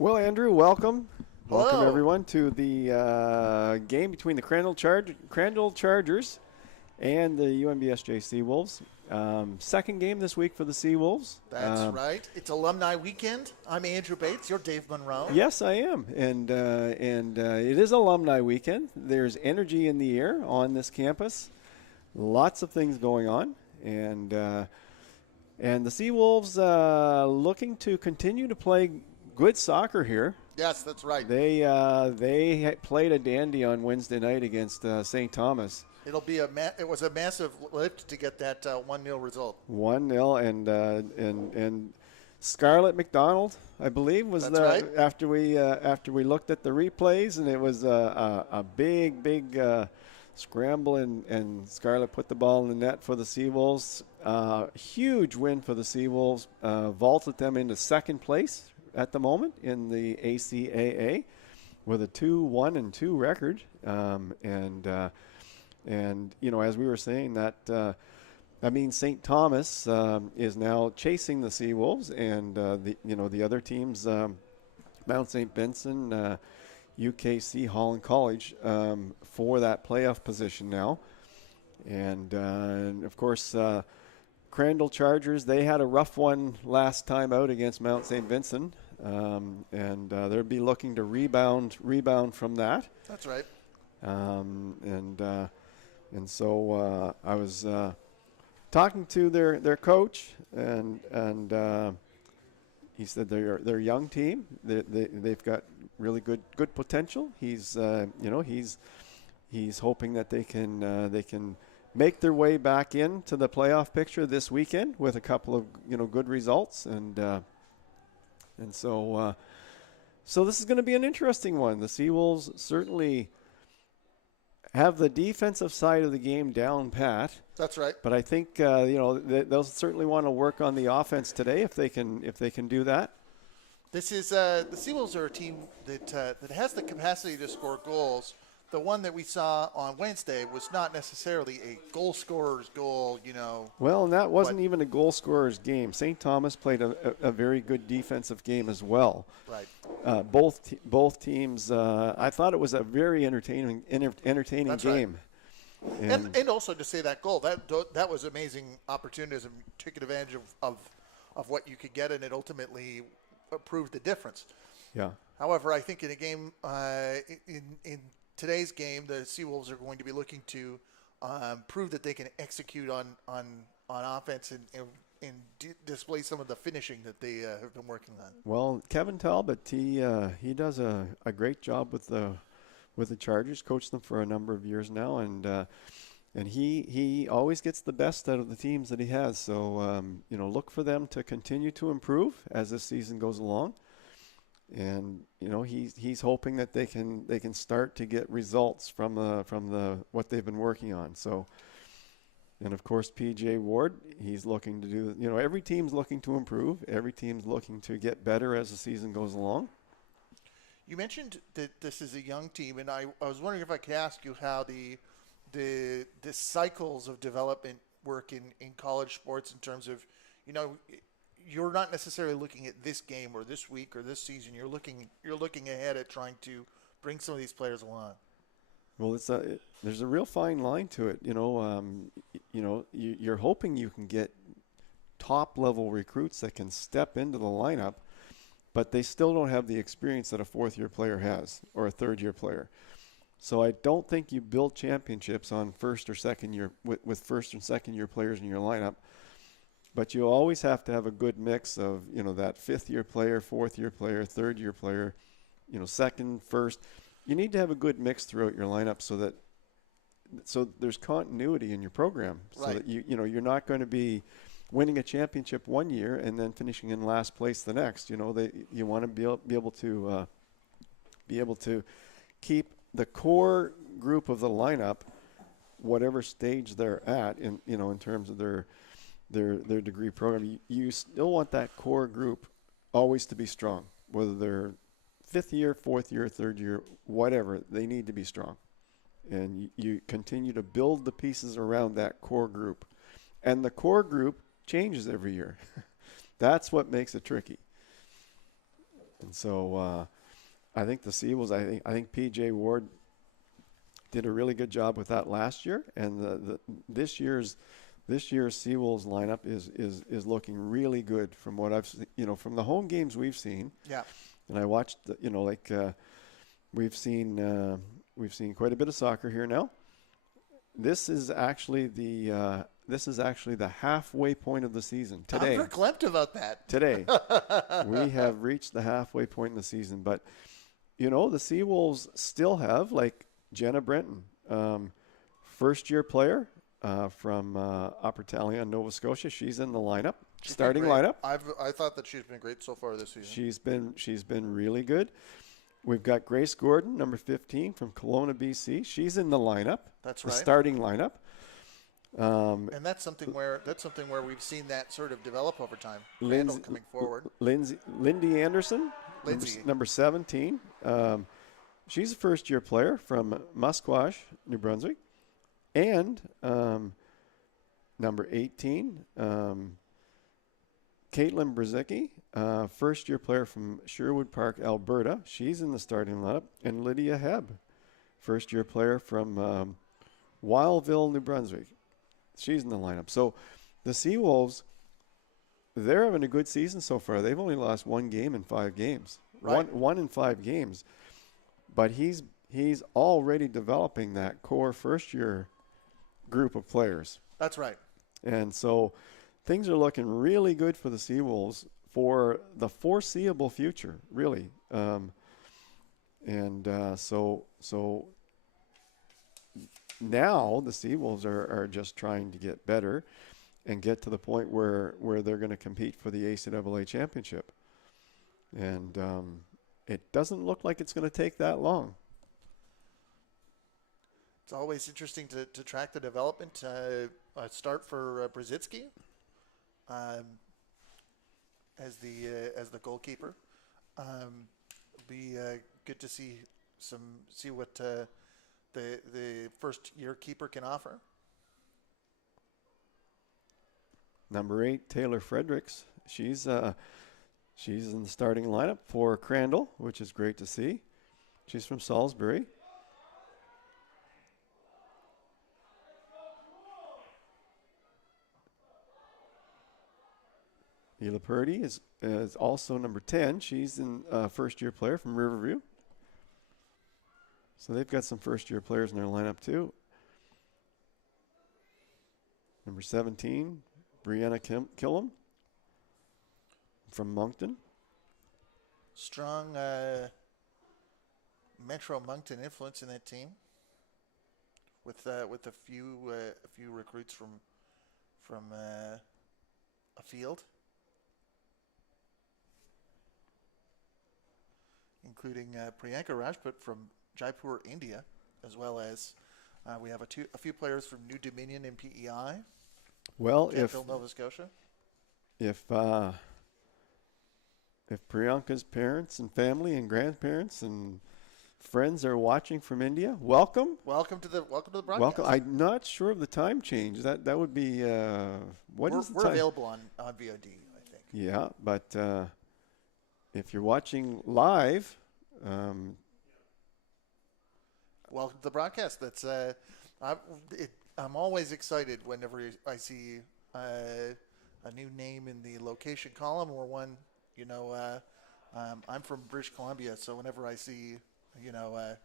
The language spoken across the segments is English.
Well, Andrew, welcome. Welcome, Hello. everyone, to the game between the Crandall Chargers and the UNBSJ Seawolves. Second game this week for the Seawolves. That's right. It's Alumni Weekend. I'm Andrew Bates. You're Dave Monroe. Yes, I am, and it is Alumni Weekend. There's energy in the air on this campus. Lots of things going on, and the Seawolves looking to continue to play good soccer here. Yes, that's right. They played a dandy on Wednesday night against St. Thomas. It was a massive lift to get that 1-0 result. 1-0, and Scarlett McDonald, I believe, was That's right. after we looked at the replays, and it was a big scramble, and Scarlett put the ball in the net for the Seawolves. Huge win for the Seawolves, vaulted them into second place at the moment in the ACAA with a 2-1-2 record, and as we were saying, that means St. Thomas is now chasing the Seawolves, and the other teams, Mount St. Vincent, UKC, Holland College, for that playoff position now, and of course. Crandall Chargers, they had a rough one last time out against Mount St. Vincent, and they'll be looking to rebound from that. That's right. And so I was talking to their coach, and he said they're a young team. They've got really good potential. He's hoping that they can make their way back into the playoff picture this weekend with a couple of good results, and so this is going to be an interesting one. The Seawolves certainly have the defensive side of the game down pat. That's right. But I think they'll certainly want to work on the offense today if they can do that. This is the Seawolves are a team that has the capacity to score goals. The one that we saw on Wednesday was not necessarily a goal scorer's goal, Well, and that wasn't even a goal scorer's game. St. Thomas played a very good defensive game as well. Right. Both teams. I thought it was a very entertaining That's game. Right. And also to say that goal, that was amazing opportunism, taking advantage of what you could get, and it ultimately proved the difference. Yeah. However, I think in a game in today's game, the Seawolves are going to be looking to prove that they can execute on offense and display some of the finishing that they have been working on. Well, Kevin Talbot, he does a great job with the Chargers, coached them for a number of years now, and he always gets the best out of the teams that he has. So look for them to continue to improve as this season goes along. And he's hoping that they can start to get results from the what they've been working on. So, and of course PJ Ward, he's looking to do. Every team's looking to improve. Every team's looking to get better as the season goes along. You mentioned that this is a young team, and I was wondering if I could ask you how the cycles of development work in college sports in terms of you're not necessarily looking at this game or this week or this season. You're looking ahead at trying to bring some of these players along. Well, there's a real fine line to it. You're hoping you can get top level recruits that can step into the lineup, but they still don't have the experience that a fourth-year player has or a third-year player. So I don't think you build championships on first or second year with first and second year players in your lineup. But you always have to have a good mix of, that fifth-year player, fourth-year player, third-year player, second, first. You need to have a good mix throughout your lineup so there's continuity in your program, so right. that you're not going to be winning a championship one year and then finishing in last place the next. You want to be able to keep the core group of the lineup, whatever stage they're at in terms of their degree program. You still want that core group always to be strong, whether they're fifth year, fourth year, third year, whatever. They need to be strong, and you continue to build the pieces around that core group, and the core group changes every year. That's what makes it tricky. And so I think the Seawolves. I think P.J. Ward did a really good job with that last year, and this year's Seawolves lineup is looking really good from what I've from the home games we've seen. Yeah. And I watched we've seen quite a bit of soccer here now. This is actually the halfway point of the season today. I'm verklempt about that. Today, we have reached the halfway point in the season, but the Seawolves still have like Jenna Brenton, first-year player from Upper Talion, Nova Scotia. She's in the lineup, starting lineup. I thought that she's been great so far this season. She's been really good. We've got Grace Gordon, number 15 from Kelowna, BC. She's in the lineup. That's the right. Starting lineup. And that's something where we've seen that sort of develop over time. Randall coming forward. Lindy Anderson, number 17. She's a first-year player from Musquash, New Brunswick. And number 18, Caitlin Brzezicki, first-year player from Sherwood Park, Alberta. She's in the starting lineup. And Lydia Hebb, first-year player from Wildville, New Brunswick. She's in the lineup. So the Seawolves, they're having a good season so far. They've only lost one game in 5 games. Right. One in 5 games. But he's already developing that core first-year group of players. That's right. And so things are looking really good for the Seawolves for the foreseeable future, really. So now the Seawolves are just trying to get better and get to the point where they're going to compete for the ACAA championship. And it doesn't look like it's going to take that long. It's always interesting to track the development. Start for Brzezicki as the goalkeeper. Be good to see what the first year keeper can offer. Number 8, Taylor Fredericks. She's in the starting lineup for Crandall, which is great to see. She's from Salisbury. Ela Purdy is also number 10. She's a first-year player from Riverview. So they've got some first-year players in their lineup too. Number 17, Brianna Killam from Moncton. Strong Metro Moncton influence in that team, with a few recruits from afield, including Priyanka Rajput from Jaipur, India, as well as we have a few players from New Dominion and PEI. Well, Canfield, Nova Scotia. If Priyanka's parents and family and grandparents and friends are watching from India, welcome. Welcome to the broadcast. Welcome. I'm not sure of the time change. That would be what is the time? We're available on VOD, I think. Yeah, but if you're watching live, welcome to the broadcast. That's I'm always excited whenever I see a new name in the location column or one. I'm from British Columbia, so whenever I see,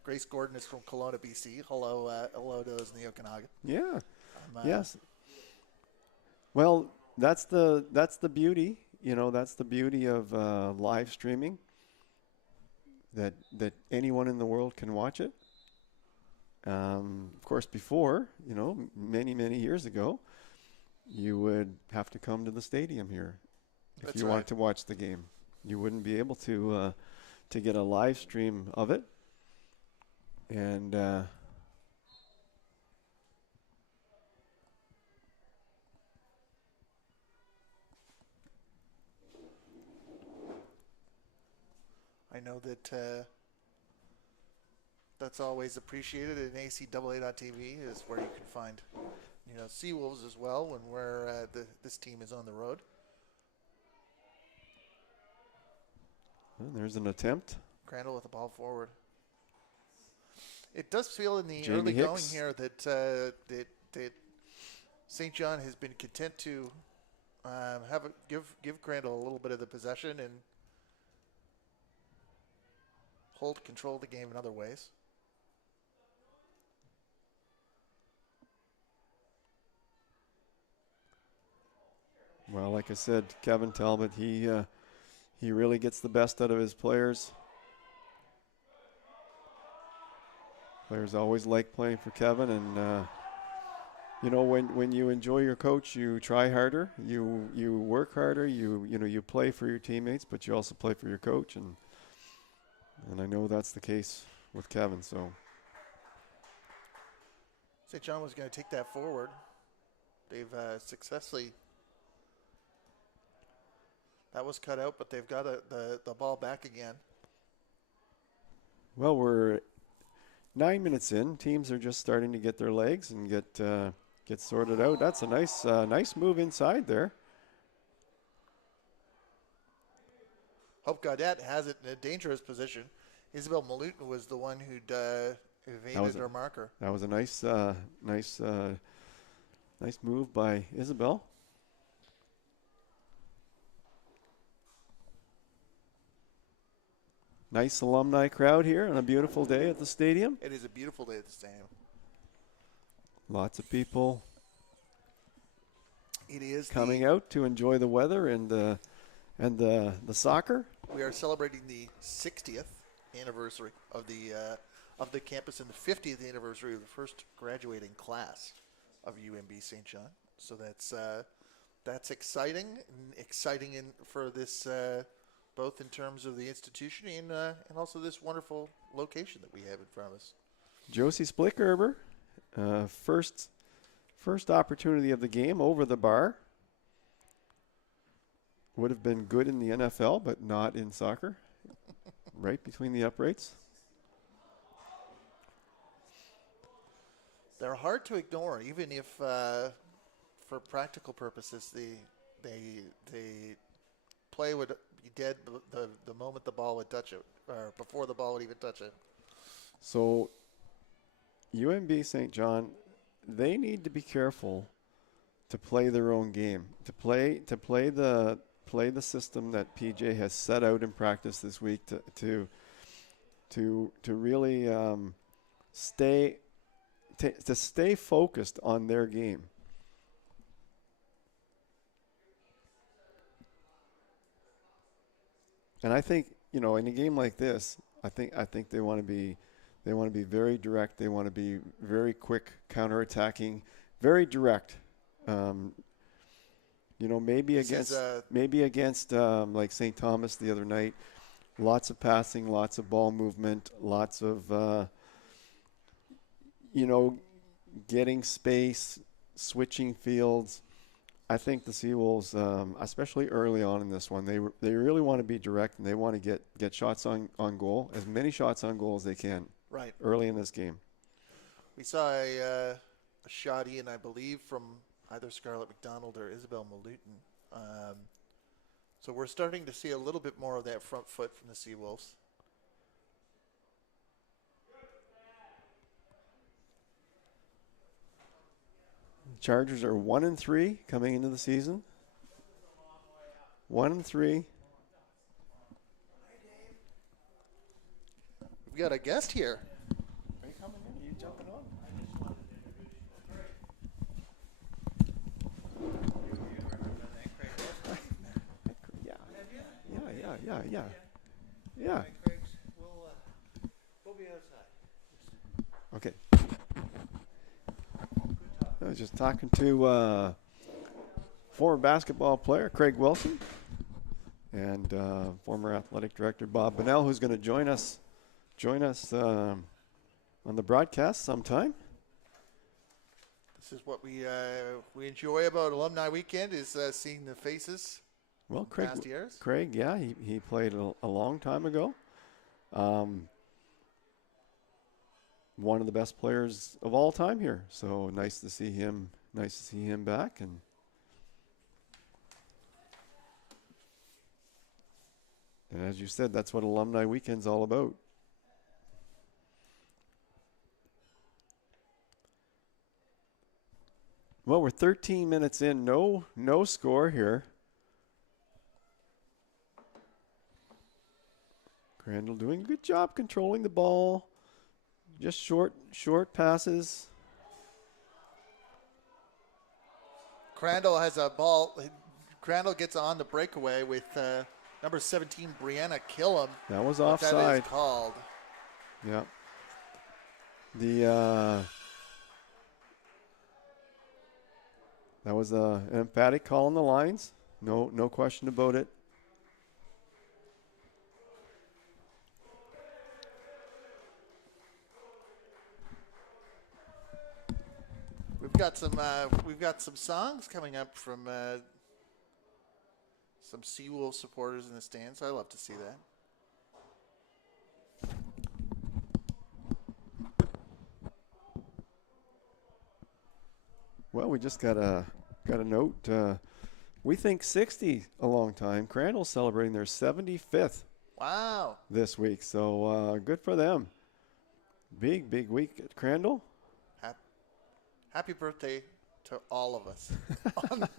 Grace Gordon is from Kelowna, BC. Hello to those in the Okanagan. Yeah. Yes. Well, that's the beauty. That's the beauty of live streaming. That anyone in the world can watch it. Of course, before, many years ago, you would have to come to the stadium here if you want to watch the game. You wouldn't be able to get a live stream of it. And I know that that's always appreciated, and ACAA.tv is where you can find, Seawolves as well when this team is on the road. And there's an attempt. Crandall with the ball forward. It does feel in the Jamie early Hicks. going here that that St. John has been content to give Crandall a little bit of the possession and control the game in other ways. Well, like I said, Kevin Talbot, he really gets the best out of his players. Players always like playing for Kevin, and you know, when you enjoy your coach, you try harder, you work harder, you play for your teammates, but you also play for your coach, and I know that's the case with Kevin. So St. John was going to take that forward. They've successfully. That was cut out, but they've got the ball back again. Well, we're 9 minutes in. Teams are just starting to get their legs and get sorted out. That's a nice move inside there. Hope Gaudette has it in a dangerous position. Isabel Malutin was the one who'd evaded her marker. That was a nice move by Isabel. Nice alumni crowd here on a beautiful day at the stadium. It is a beautiful day at the stadium. Lots of people It is coming out to enjoy the weather and the soccer. We are celebrating the 60th anniversary of the campus and the 50th anniversary of the first graduating class of UNB St. John. So that's exciting for this. Both in terms of the institution and also this wonderful location that we have in front of us. Josie Splickherber, first opportunity of the game over the bar. Would have been good in the NFL, but not in soccer. Right between the uprights. They're hard to ignore, even if, for practical purposes, they play would be dead the moment the ball would touch it, or before the ball would even touch it. So UNB St. John, they need to be careful to play their own game, to play the system that PJ has set out in practice this week to really stay focused on their game. And I think, you know, in a game like this, I think they want to be very direct. They want to be very quick, counterattacking, very direct. You know, maybe against like St. Thomas the other night, lots of passing, lots of ball movement, lots of you know, getting space, switching fields. I think the Seawolves, especially early on in this one, they really want to be direct and they want to get shots on goal, as many shots on goal as they can. Right. Early in this game. We saw a shot in, I believe, from either Scarlett McDonald or Isabel Malutin. So we're starting to see a little bit more of that front foot from the Seawolves. Chargers are 1-3 coming into the season. 1-3. We've got a guest here. Are you coming in? Are you jumping on? Yeah. We'll be outside. Okay. I was just talking to former basketball player Craig Wilson and former athletic director Bob Bunnell, who's going to join us on the broadcast sometime. This is what we enjoy about Alumni Weekend is seeing the faces. Well, Past years. Craig, yeah, he played a long time ago. One of the best players of all time here. So nice to see him. Nice to see him back. And And as you said, that's what Alumni Weekend's all about. Well, we're 13 minutes in. No score here. Crandall doing a good job controlling the ball. Just short passes. Crandall has a ball. Crandall gets on the breakaway with number 17, Brianna Killam. That was That offside. is called. Yeah. That was an emphatic call on the lines. No question about it. We've got some songs coming up from some Seawolves supporters in the stands. I love to see that. Well, we just got a note. We think 60 a long time. Crandall's celebrating their 75th. Wow. This week, so good for them. Big week at Crandall. Happy birthday to all of us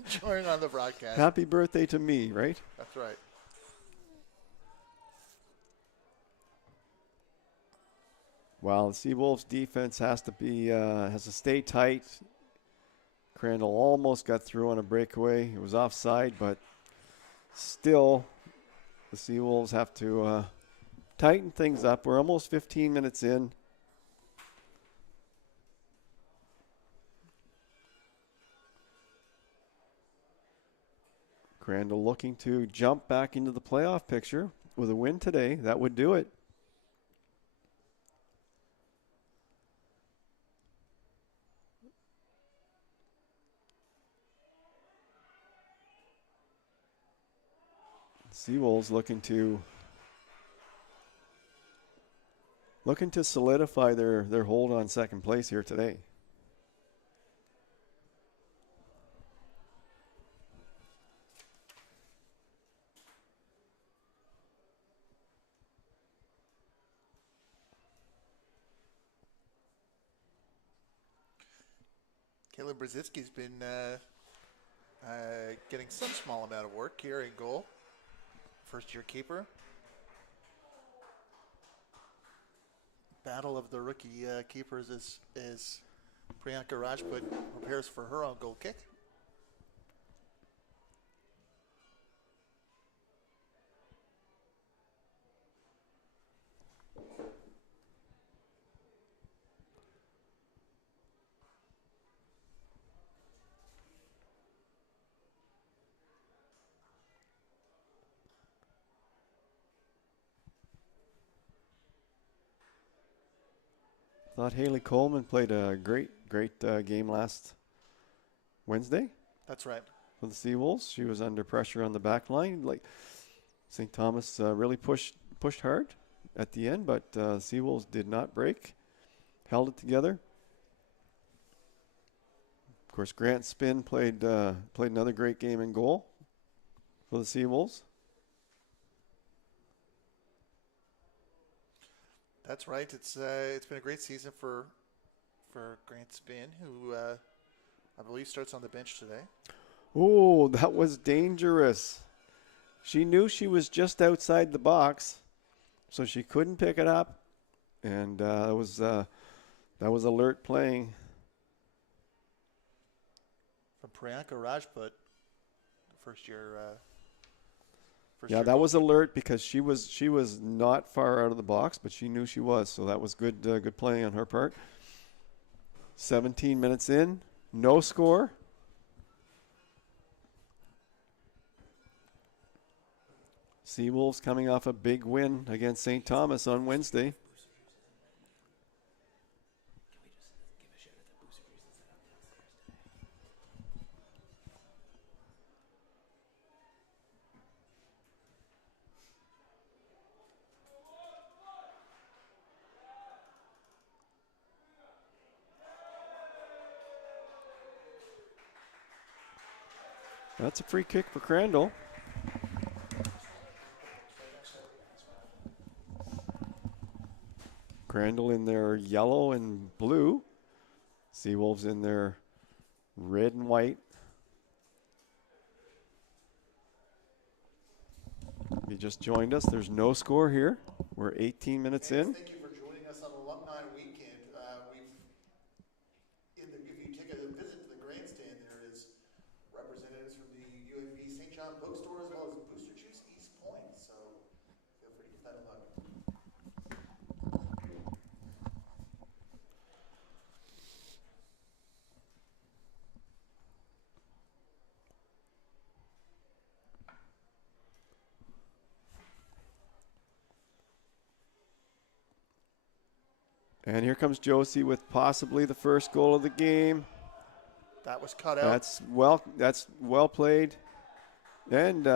joining on the broadcast. Happy birthday to me, right? That's right. Well, the Seawolves defense has to stay tight. Crandall almost got through on a breakaway. It was offside, but still, the Seawolves have to tighten things up. We're almost 15 minutes in. Crandall looking to jump back into the playoff picture with a win today. That would do it. Seawolves looking to solidify their hold on second place here today. Caleb Brzezinski's been getting some small amount of work here in goal. First-year keeper. Battle of the rookie keepers is Priyanka Rajput prepares for her own goal kick. Thought Haley Coleman played a great game last Wednesday That's right. for the Seawolves. She was under pressure on the back line. Like St. Thomas really pushed hard at the end, but Seawolves did not break. Held it together. Of course, Grant Spinn played another great game in goal for the Seawolves. That's right. It's been a great season for Grant Spinn, who I believe starts on the bench today. Oh, that was dangerous. She knew she was just outside the box, so she couldn't pick it up, and that was alert playing. From Priyanka Rajput, first year. Yeah, that was alert because she was not far out of the box, but she knew she was, so that was good playing on her part. 17 minutes in, no score. Seawolves coming off a big win against St. Thomas on Wednesday. That's a free kick for Crandall. Crandall in their yellow and blue. Seawolves in their red and white. If you just joined us, there's no score here. We're 18 minutes in. Thank you for joining us on Alumni Weekend. If you take a visit to the grandstand, there is representatives from the UNBSJ bookstore as well as Booster Juice East Point. So feel free to give that a look. And here comes Josie with possibly the first goal of the game. That was cut out. That's well played. And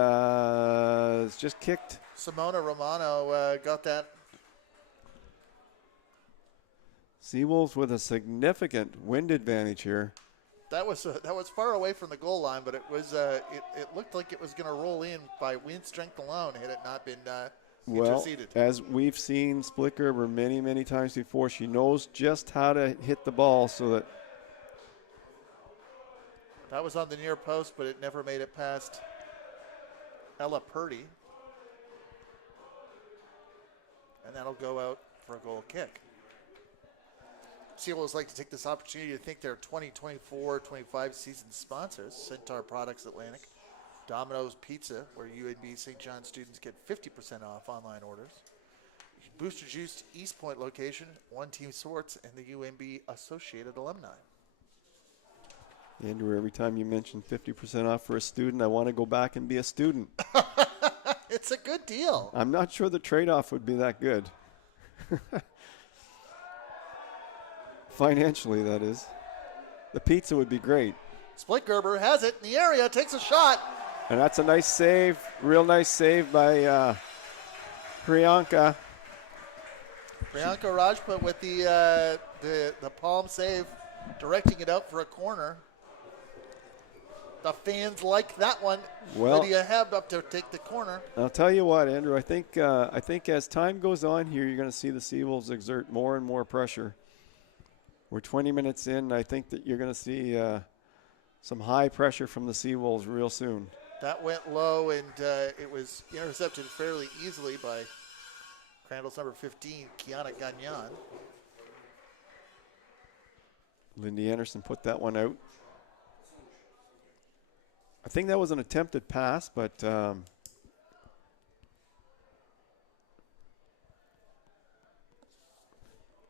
it's just kicked. Simona Romano got that. Seawolves with a significant wind advantage here. That was far away from the goal line, but it was it looked like it was going to roll in by wind strength alone had it not been interceded. As we've seen Split Gerber many, many times before, she knows just how to hit the ball so that was on the near post, but it never made it past Ella Purdy. And that'll go out for a goal kick. Seawolves like to take this opportunity to thank their 2024-25 season sponsors, Centaur Products Atlantic, Domino's Pizza, where UNB St. John students get 50% off online orders, Booster Juice East Point location, One Team Sports, and the UNB Associated Alumni. Andrew, every time you mention 50% off for a student, I want to go back and be a student. It's a good deal. I'm not sure the trade-off would be that good. Financially, that is. The pizza would be great. Split Gerber has it in the area, takes a shot. And that's a nice save, real nice save by Priyanka. Priyanka Rajput with the palm save, directing it out for a corner. The fans like that one. Well, Lydia Hebb up to take the corner. I'll tell you what, Andrew. I think as time goes on here, you're going to see the Seawolves exert more and more pressure. We're 20 minutes in. I think that you're going to see some high pressure from the Seawolves real soon. That went low, and it was intercepted fairly easily by Crandall's number 15, Kiana Gagnon. Lindy Anderson put that one out. I think that was an attempted pass, but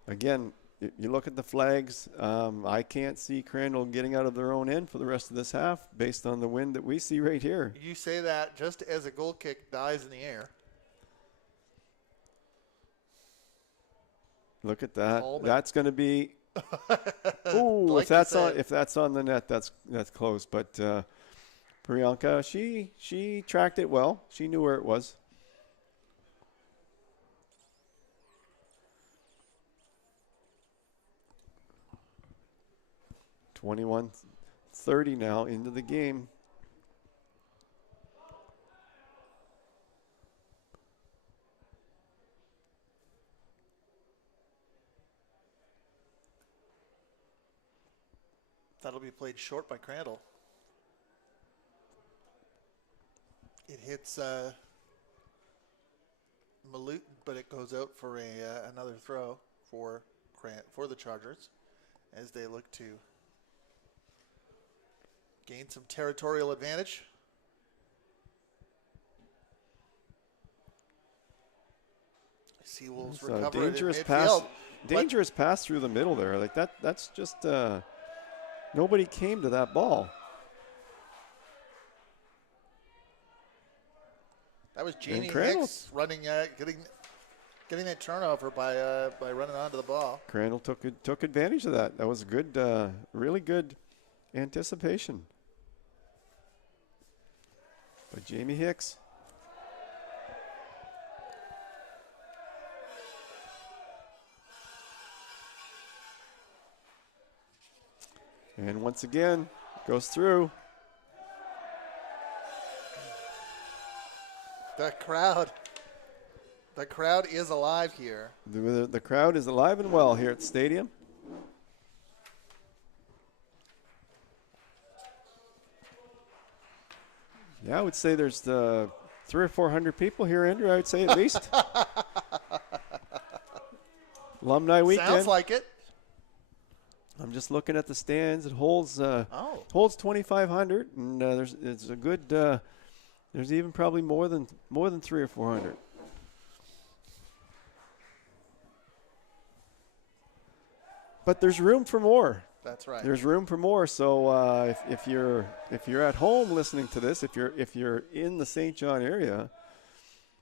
again, you look at the flags. I can't see Crandall getting out of their own end for the rest of this half based on the wind that we see right here. You say that just as a goal kick dies in the air. Look at that. Coleman. That's going to be. Ooh, like if that's on the net, that's close. But Priyanka, she tracked it well. She knew where it was. (21:30) now into the game. That'll be played short by Crandall. It hits Malute, but it goes out for another throw for the Chargers as they look to gain some territorial advantage. Seawolves recover it in midfield. Dangerous pass through the middle there. Like that's just nobody came to that ball. That was Jamie Hicks running, getting that turnover by running onto the ball. Crandall took advantage of that. That was good, really good anticipation by Jamie Hicks. And once again, goes through. The crowd The crowd is alive here. The crowd is alive and well here at the stadium. Yeah, I would say there's 300 or 400 people here, Andrew. I would say at least. Alumni weekend. Sounds like it. I'm just looking at the stands. It holds 2,500, and it's a good. There's even probably more than 300 or 400. But there's room for more. That's right. There's room for more. So if you're at home listening to this, if you're in the St. John area,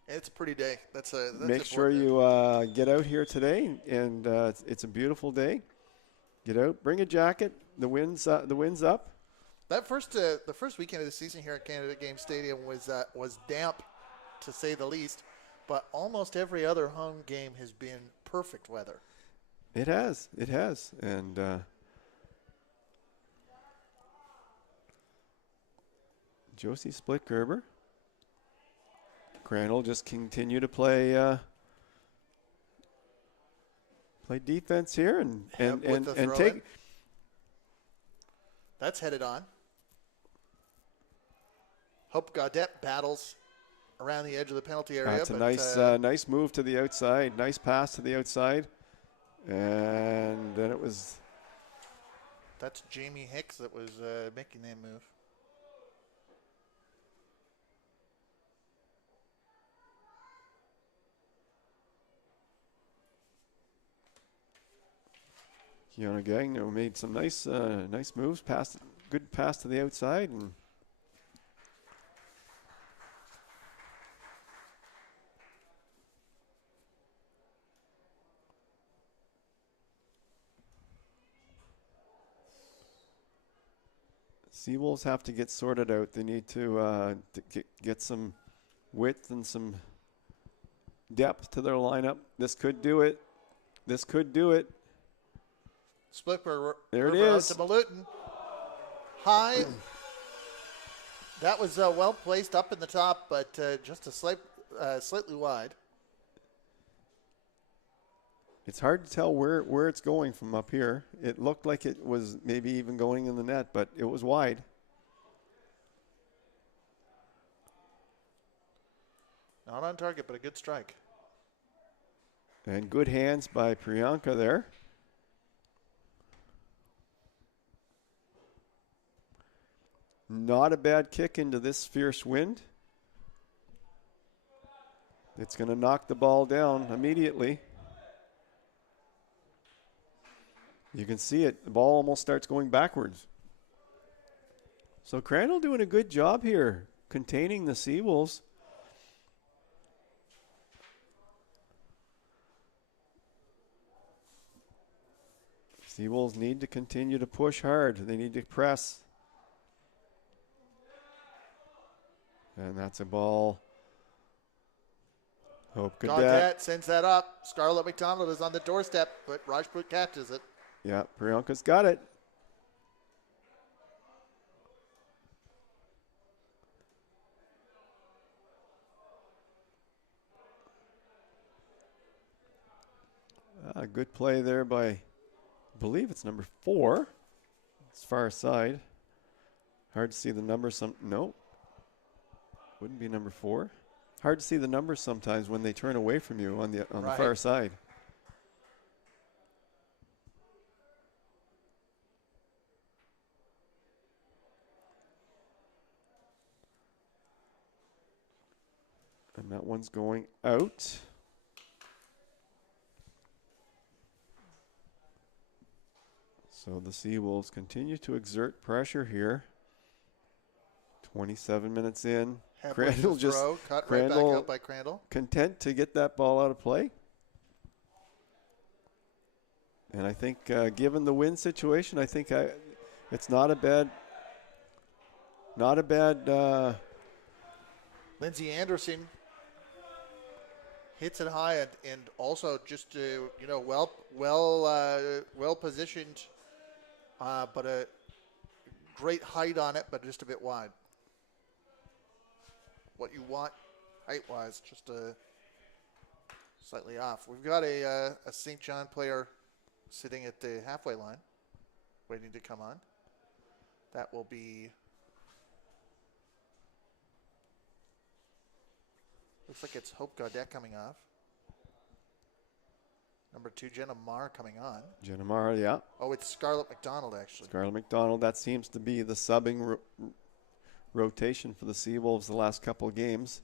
it's a pretty day. That's make sure you get out here today, and it's a beautiful day. Get out, bring a jacket. The wind's up. That the first weekend of the season here at Canada Game Stadium was damp, to say the least. But almost every other home game has been perfect weather. It has, and Josie Split-Gerber. Crandall just continue to play defense here and take. That's headed on. Hope Gaudette battles around the edge of the penalty area. That's a nice move to the outside. Nice pass to the outside. And then it was. That's Jamie Hicks that was making that move. Kiana Gagnon made some nice moves. Good pass to the outside, and Seawolves have to get sorted out. They need to get some width and some depth to their lineup. This could do it. Splipper. There it is. To Malutin. High. That was well placed up in the top, but just slightly wide. It's hard to tell where it's going from up here. It looked like it was maybe even going in the net, but it was wide. Not on target, but a good strike. And good hands by Priyanka there. Not a bad kick into this fierce wind. It's going to knock the ball down immediately. You can see it. The ball almost starts going backwards. So Crandall doing a good job here, containing the Seawolves. Seawolves need to continue to push hard. They need to press. And that's a ball. Hope Gaudette sends that up. Scarlett McDonald is on the doorstep, but Rajput catches it. Yeah, Priyanka's got it. Good play there by, I believe it's number 4. It's far side. Hard to see the number. No. Wouldn't be number 4. Hard to see the numbers sometimes when they turn away from you on the far side. And that one's going out. So the Seawolves continue to exert pressure here. 27 minutes in. Crandall just cut right back out by Crandall. Content to get that ball out of play. And I think given the win situation, I think it's not a bad Lindsay Anderson hits it high and also just well positioned, but a great height on it, but just a bit wide. What you want height-wise, just a slightly off. We've got a St. John player sitting at the halfway line, waiting to come on. That will be. Looks like it's Hope Gaudet coming off. Number 2, Jenna Marr coming on. Jenna Marr, yeah. Oh, it's Scarlett McDonald, actually. Scarlett McDonald, that seems to be the subbing rotation for the Seawolves the last couple of games.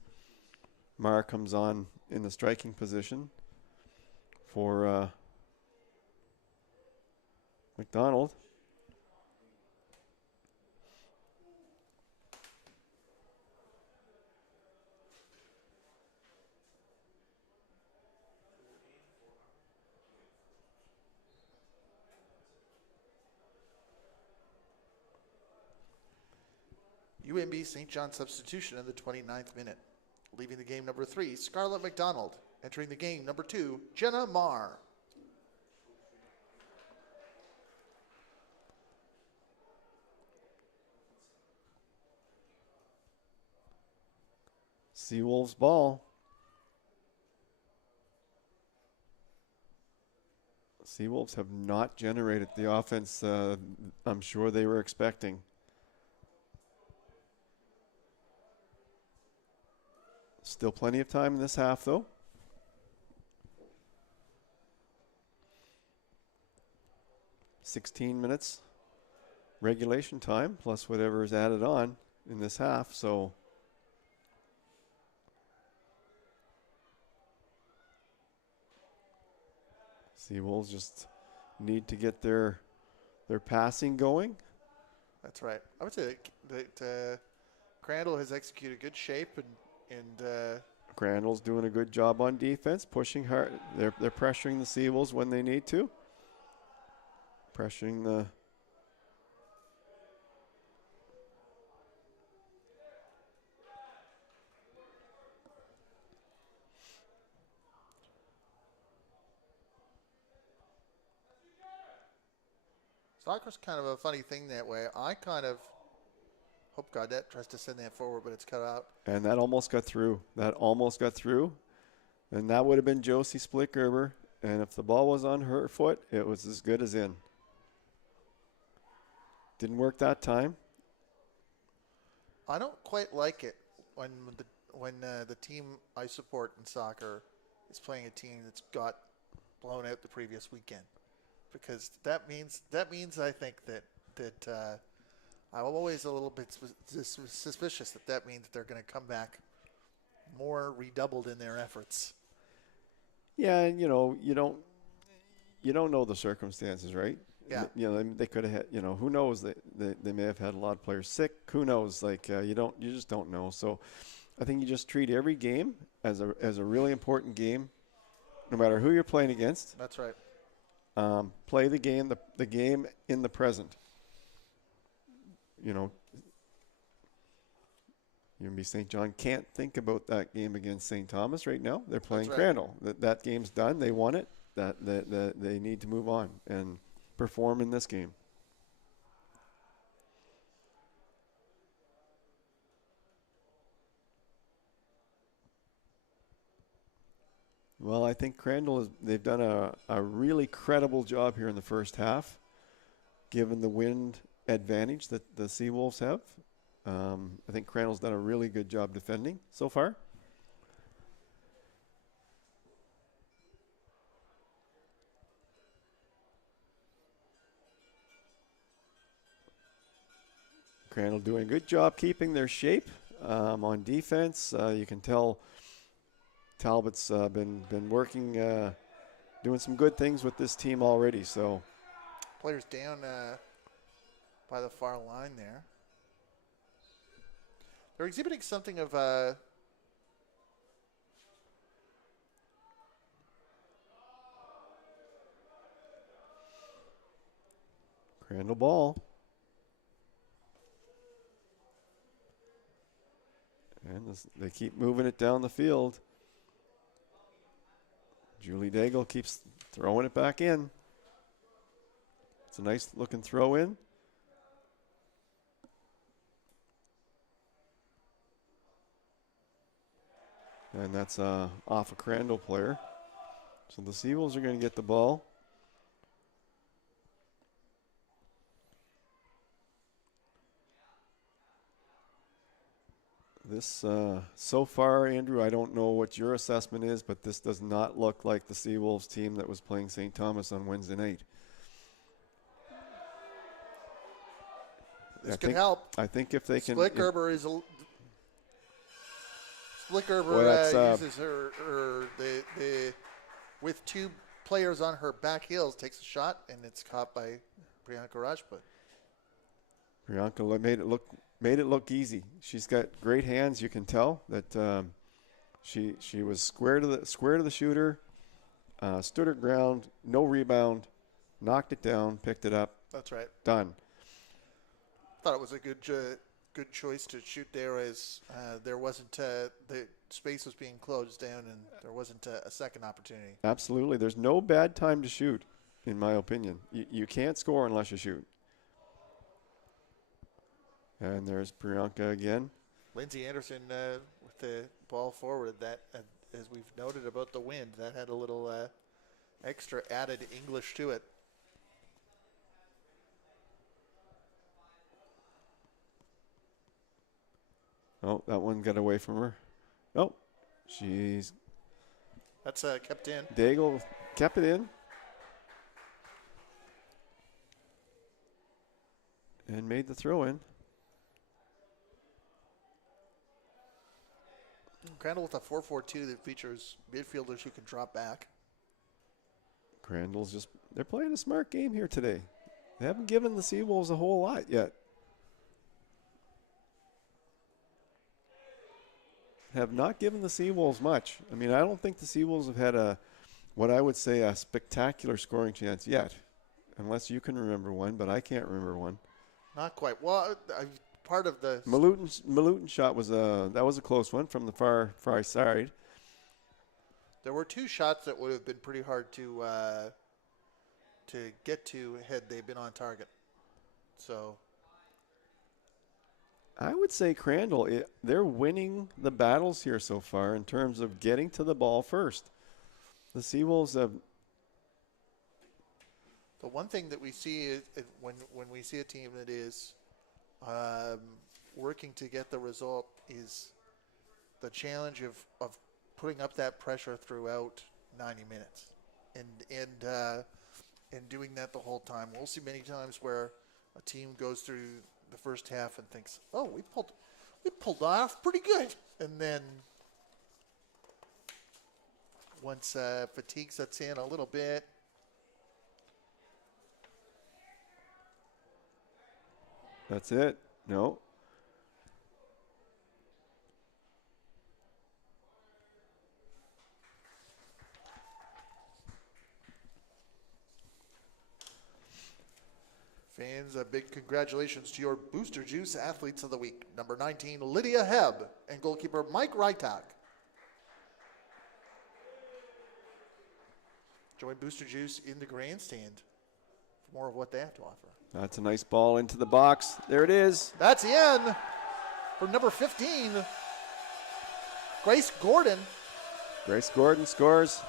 Marr comes on in the striking position for McDonald. UNB St. John substitution in the 29th minute. Leaving the game, number 3, Scarlett McDonald. Entering the game, number 2, Jenna Marr. Seawolves ball. Seawolves have not generated the offense I'm sure they were expecting. Still plenty of time in this half, though. $16 minutes regulation time, plus whatever is added on in this half, so Seawolves just need to get their passing going. That's right. I would say that Crandall has executed good shape and Crandall's doing a good job on defense, pushing hard. They're pressuring the Seawolves when they need to. Pressuring the soccer's kind of a funny thing that way. I kind of hope Gaudet tries to send that forward, but it's cut out. And that almost got through. And that would have been Josie Splick-Gerber. And if the ball was on her foot, it was as good as in. Didn't work that time. I don't quite like it when the team I support in soccer is playing a team that's got blown out the previous weekend, because that means I think that I'm always a little bit suspicious that means that they're going to come back more redoubled in their efforts. Yeah, and you don't know the circumstances, right? Yeah. They could have had, who knows? They may have had a lot of players sick. Who knows? You just don't know. So I think you just treat every game as a really important game, no matter who you're playing against. That's right. Play the game in the present. UNB St. John can't think about that game against St. Thomas right now. They're playing Crandall. That game's done. They won it. That they need to move on and perform in this game. Well, I think Crandall they've done a really credible job here in the first half, given the wind advantage that the Seawolves have. I think Crandall's done a really good job defending so far. Crandall doing a good job keeping their shape on defense. You can tell Talbot's been working, doing some good things with this team already. So players down by the far line there. They're exhibiting something of Crandall ball. And they keep moving it down the field. Julie Daigle keeps throwing it back in. It's a nice looking throw in. And that's off a Crandall player. So the Seawolves are going to get the ball. This, so far, Andrew, I don't know what your assessment is, but this does not look like the Seawolves team that was playing St. Thomas on Wednesday night. This could help. I think if they can... Splickgerber uses her with two players on her back heels, takes a shot, and it's caught by Priyanka Rajput. Priyanka made it look easy. She's got great hands. You can tell that she was square to the shooter, stood her ground, no rebound, knocked it down, picked it up. That's right. Done. Thought it was a good choice to shoot there, as there wasn't the space was being closed down and there wasn't a second opportunity. Absolutely. There's no bad time to shoot, in my opinion. You can't score unless you shoot. And there's Priyanka again. Lindsay Anderson with the ball forward. That, as we've noted about the wind, that had a little extra added English to it. Oh, that one got away from her. Oh, that's kept in. Daigle kept it in. And made the throw in. Crandall with a 4-4-2 that features midfielders who can drop back. Crandall's they're playing a smart game here today. They haven't given the Seawolves a whole lot yet. Have not given the Seawolves much. I mean, I don't think the Seawolves have had what I would say a spectacular scoring chance yet. Unless you can remember one, but I can't remember one. Not quite. Well, part of the Malutin shot was a close one from the far side. There were two shots that would have been pretty hard to get to had they been on target. So I would say Crandall, they're winning the battles here so far in terms of getting to the ball first. The Seawolves have. The one thing that we see is when we see a team that is working to get the result is the challenge of putting up that pressure throughout 90 minutes and doing that the whole time. We'll see many times where a team goes through the first half and thinks, "Oh, we pulled off pretty good," and then once fatigue sets in a little bit. That's it. No. Fans, a big congratulations to your Booster Juice Athletes of the Week. Number 19, Lydia Hebb, and goalkeeper Mike Rytak. Join Booster Juice in the grandstand for more of what they have to offer. That's a nice ball into the box. There it is. That's in for number 15, Grace Gordon. Grace Gordon scores.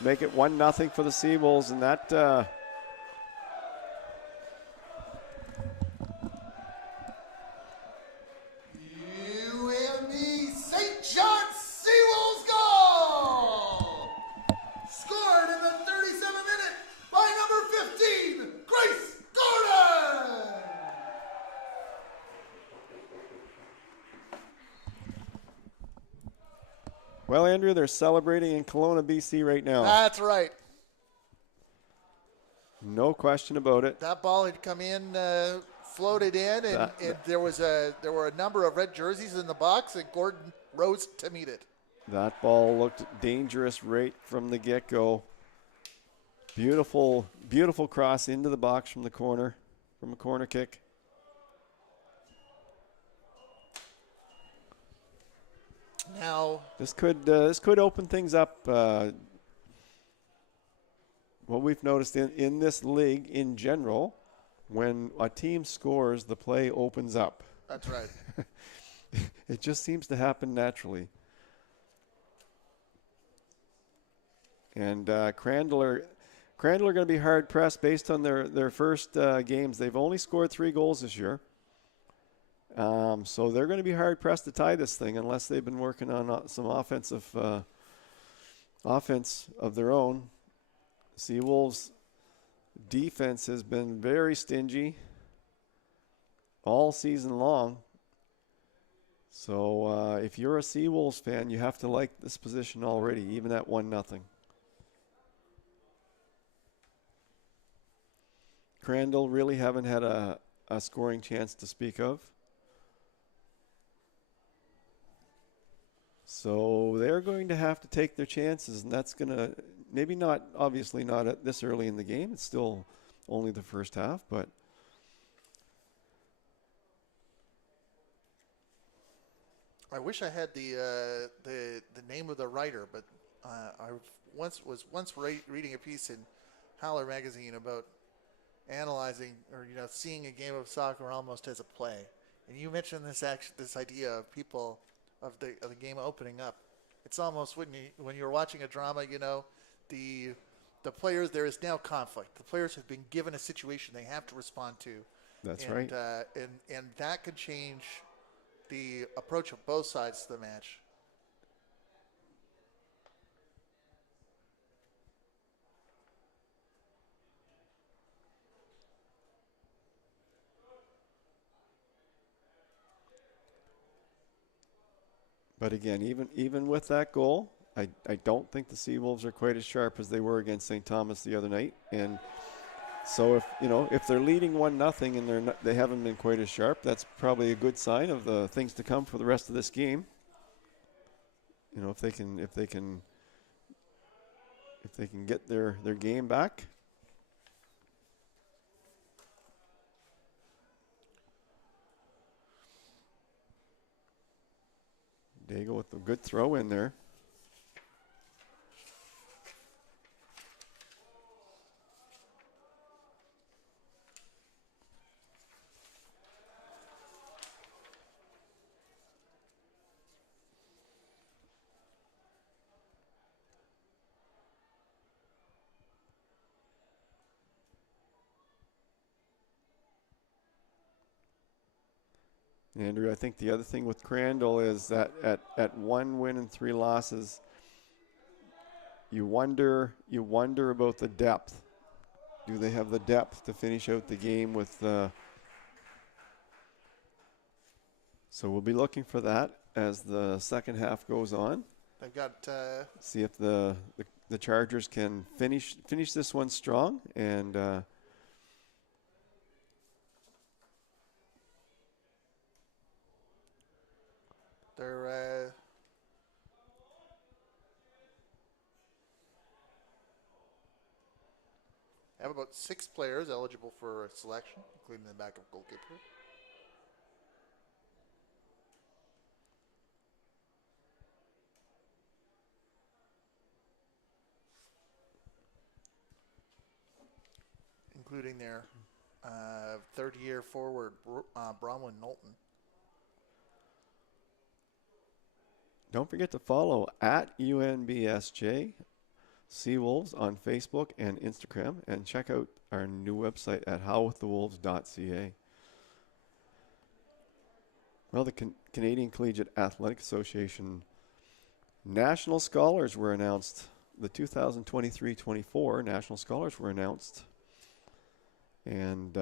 Make it 1-0 for the Seawolves, and that St. John Seawolves goal! Scored in the 37th minute by number 15, Grace Gordon! Well, Andrew, they're celebrating in Kelowna, BC right now. That's right. No question about it. That ball had come in, floated in, and there were a number of red jerseys in the box, and Gordon rose to meet it. That ball looked dangerous right from the get-go. Beautiful, beautiful cross into the box from the corner, from a corner kick. Now this could open things up. What we've noticed in this league in general, when a team scores, the play opens up. That's right. It just seems to happen naturally. And Crandall are going to be hard pressed based on their first games. They've only scored 3 goals this year. So they're going to be hard pressed to tie this thing unless they've been working on some offense of their own. Seawolves defense has been very stingy all season long. So if you're a Seawolves fan, you have to like this position already, even at 1-0. Crandall really haven't had a scoring chance to speak of. So they're going to have to take their chances, and that's going to maybe not, obviously not at this early in the game. It's still only the first half, but I wish I had the name of the writer, but I was once reading a piece in Howler magazine about analyzing or seeing a game of soccer almost as a play. And you mentioned this idea of people of the game opening up. It's almost when you're watching a drama, the players, there is now conflict. The players have been given a situation they have to respond to. that's and, right. And that could change the approach of both sides to the match. But again, even with that goal, I don't think the Seawolves are quite as sharp as they were against St. Thomas the other night. And so if they're leading 1-0 and they haven't been quite as sharp, that's probably a good sign of the things to come for the rest of this game. If they can get their game back. Dago with a good throw in there. Andrew, I think the other thing with Crandall is that at 1 win and 3 losses, you wonder about the depth. Do they have the depth to finish out the game with? So we'll be looking for that as the second half goes on. They've got see if the Chargers can finish this one strong and. They're have about 6 players eligible for selection, including the backup goalkeeper. Including their third-year forward, Bronwyn Knowlton. Don't forget to follow at UNBSJ Seawolves on Facebook and Instagram, and check out our new website at howwiththewolves.ca. Well, the Canadian Collegiate Athletic Association National Scholars were announced. The 2023-24 National Scholars were announced. And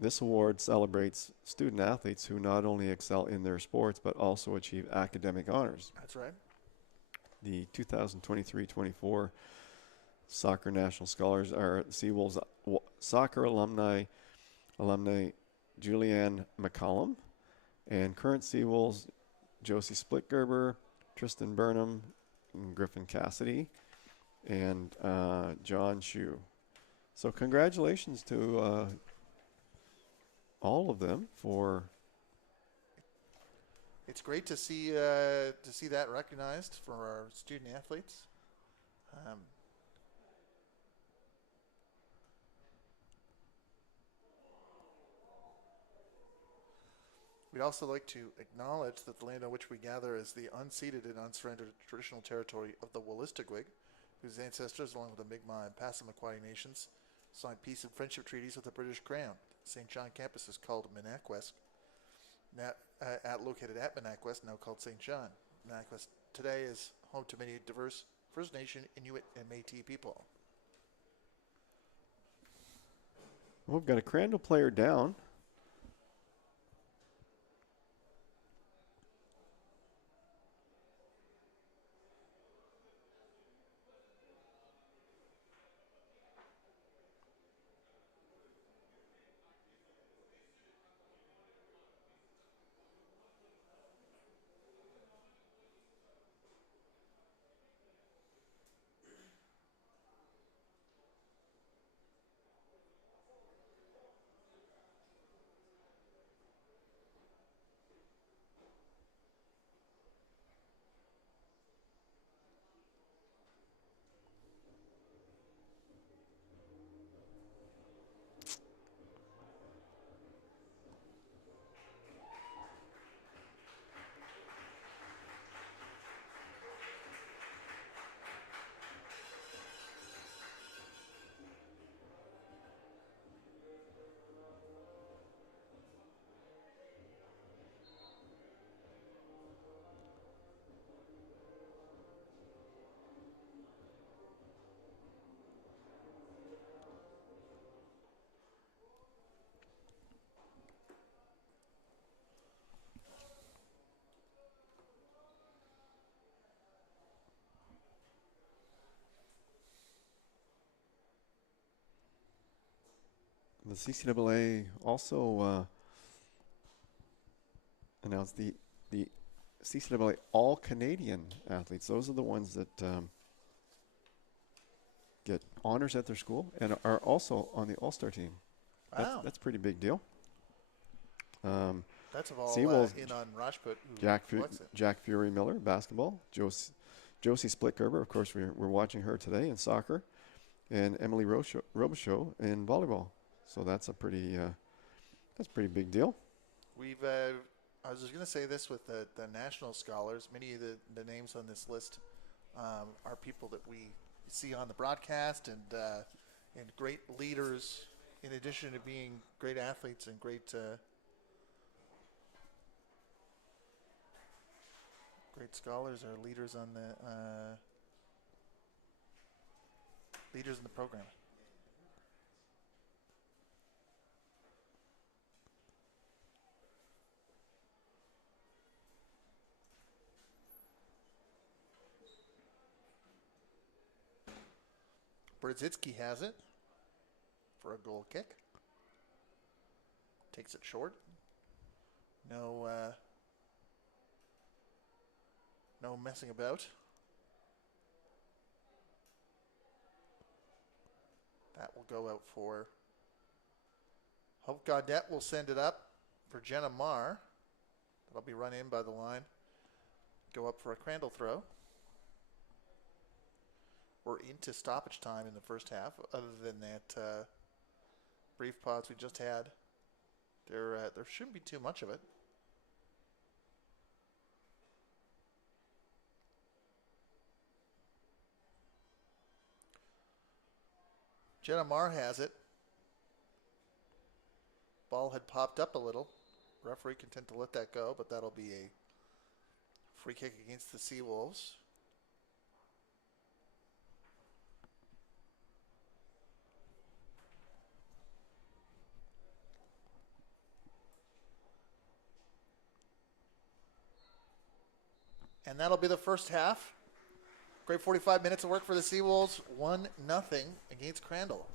this award celebrates student athletes who not only excel in their sports but also achieve academic honors. That's right. The 2023-24 Soccer National Scholars are Seawolves soccer alumni Julianne McCollum, and current Seawolves Josie Splitgerber, Tristan Burnham, and Griffin Cassidy, and John Shue. So congratulations to all of them for. It's great to see that recognized for our student athletes. We'd also like to acknowledge that the land on which we gather is the unceded and unsurrendered traditional territory of the Wolastoqiyik, whose ancestors, along with the Mi'kmaq and Passamaquoddy nations, signed peace and friendship treaties with the British Crown. St. John campus is called Minnequest, now, located at Minnequest, now called St. John. Minnequest today is home to many diverse First Nation, Inuit, and Métis people. Well, we've got a Crandall player down. The CCAA also announced the CCAA All Canadian athletes. Those are the ones that get honors at their school and are also on the All-Star team. Wow. That's a pretty big deal. That's of all Seawolves, in on Rajput. Jack Fury Miller, basketball. Josie Splitgerber, of course, we're watching her today in soccer. And Emily Robichaud in volleyball. So that's a pretty big deal. We've I was just going to say this with the national scholars. Many of the names on this list are people that we see on the broadcast and great leaders. In addition to being great athletes and great scholars, are leaders on the leaders in the program. Brzezinski has it for a goal kick. Takes it short. No messing about. That will go out for Hope Gaudette will send it up for Jenna Marr. That'll be run in by the line. Go up for a Crandall throw. We're into stoppage time in the first half. Other than that brief pause we just had, there shouldn't be too much of it. Jenna Marr has it. Ball had popped up a little. Referee content to let that go, but that'll be a free kick against the Seawolves. And that'll be the first half. Great 45 minutes of work for the Seawolves. 1-0 against Crandall.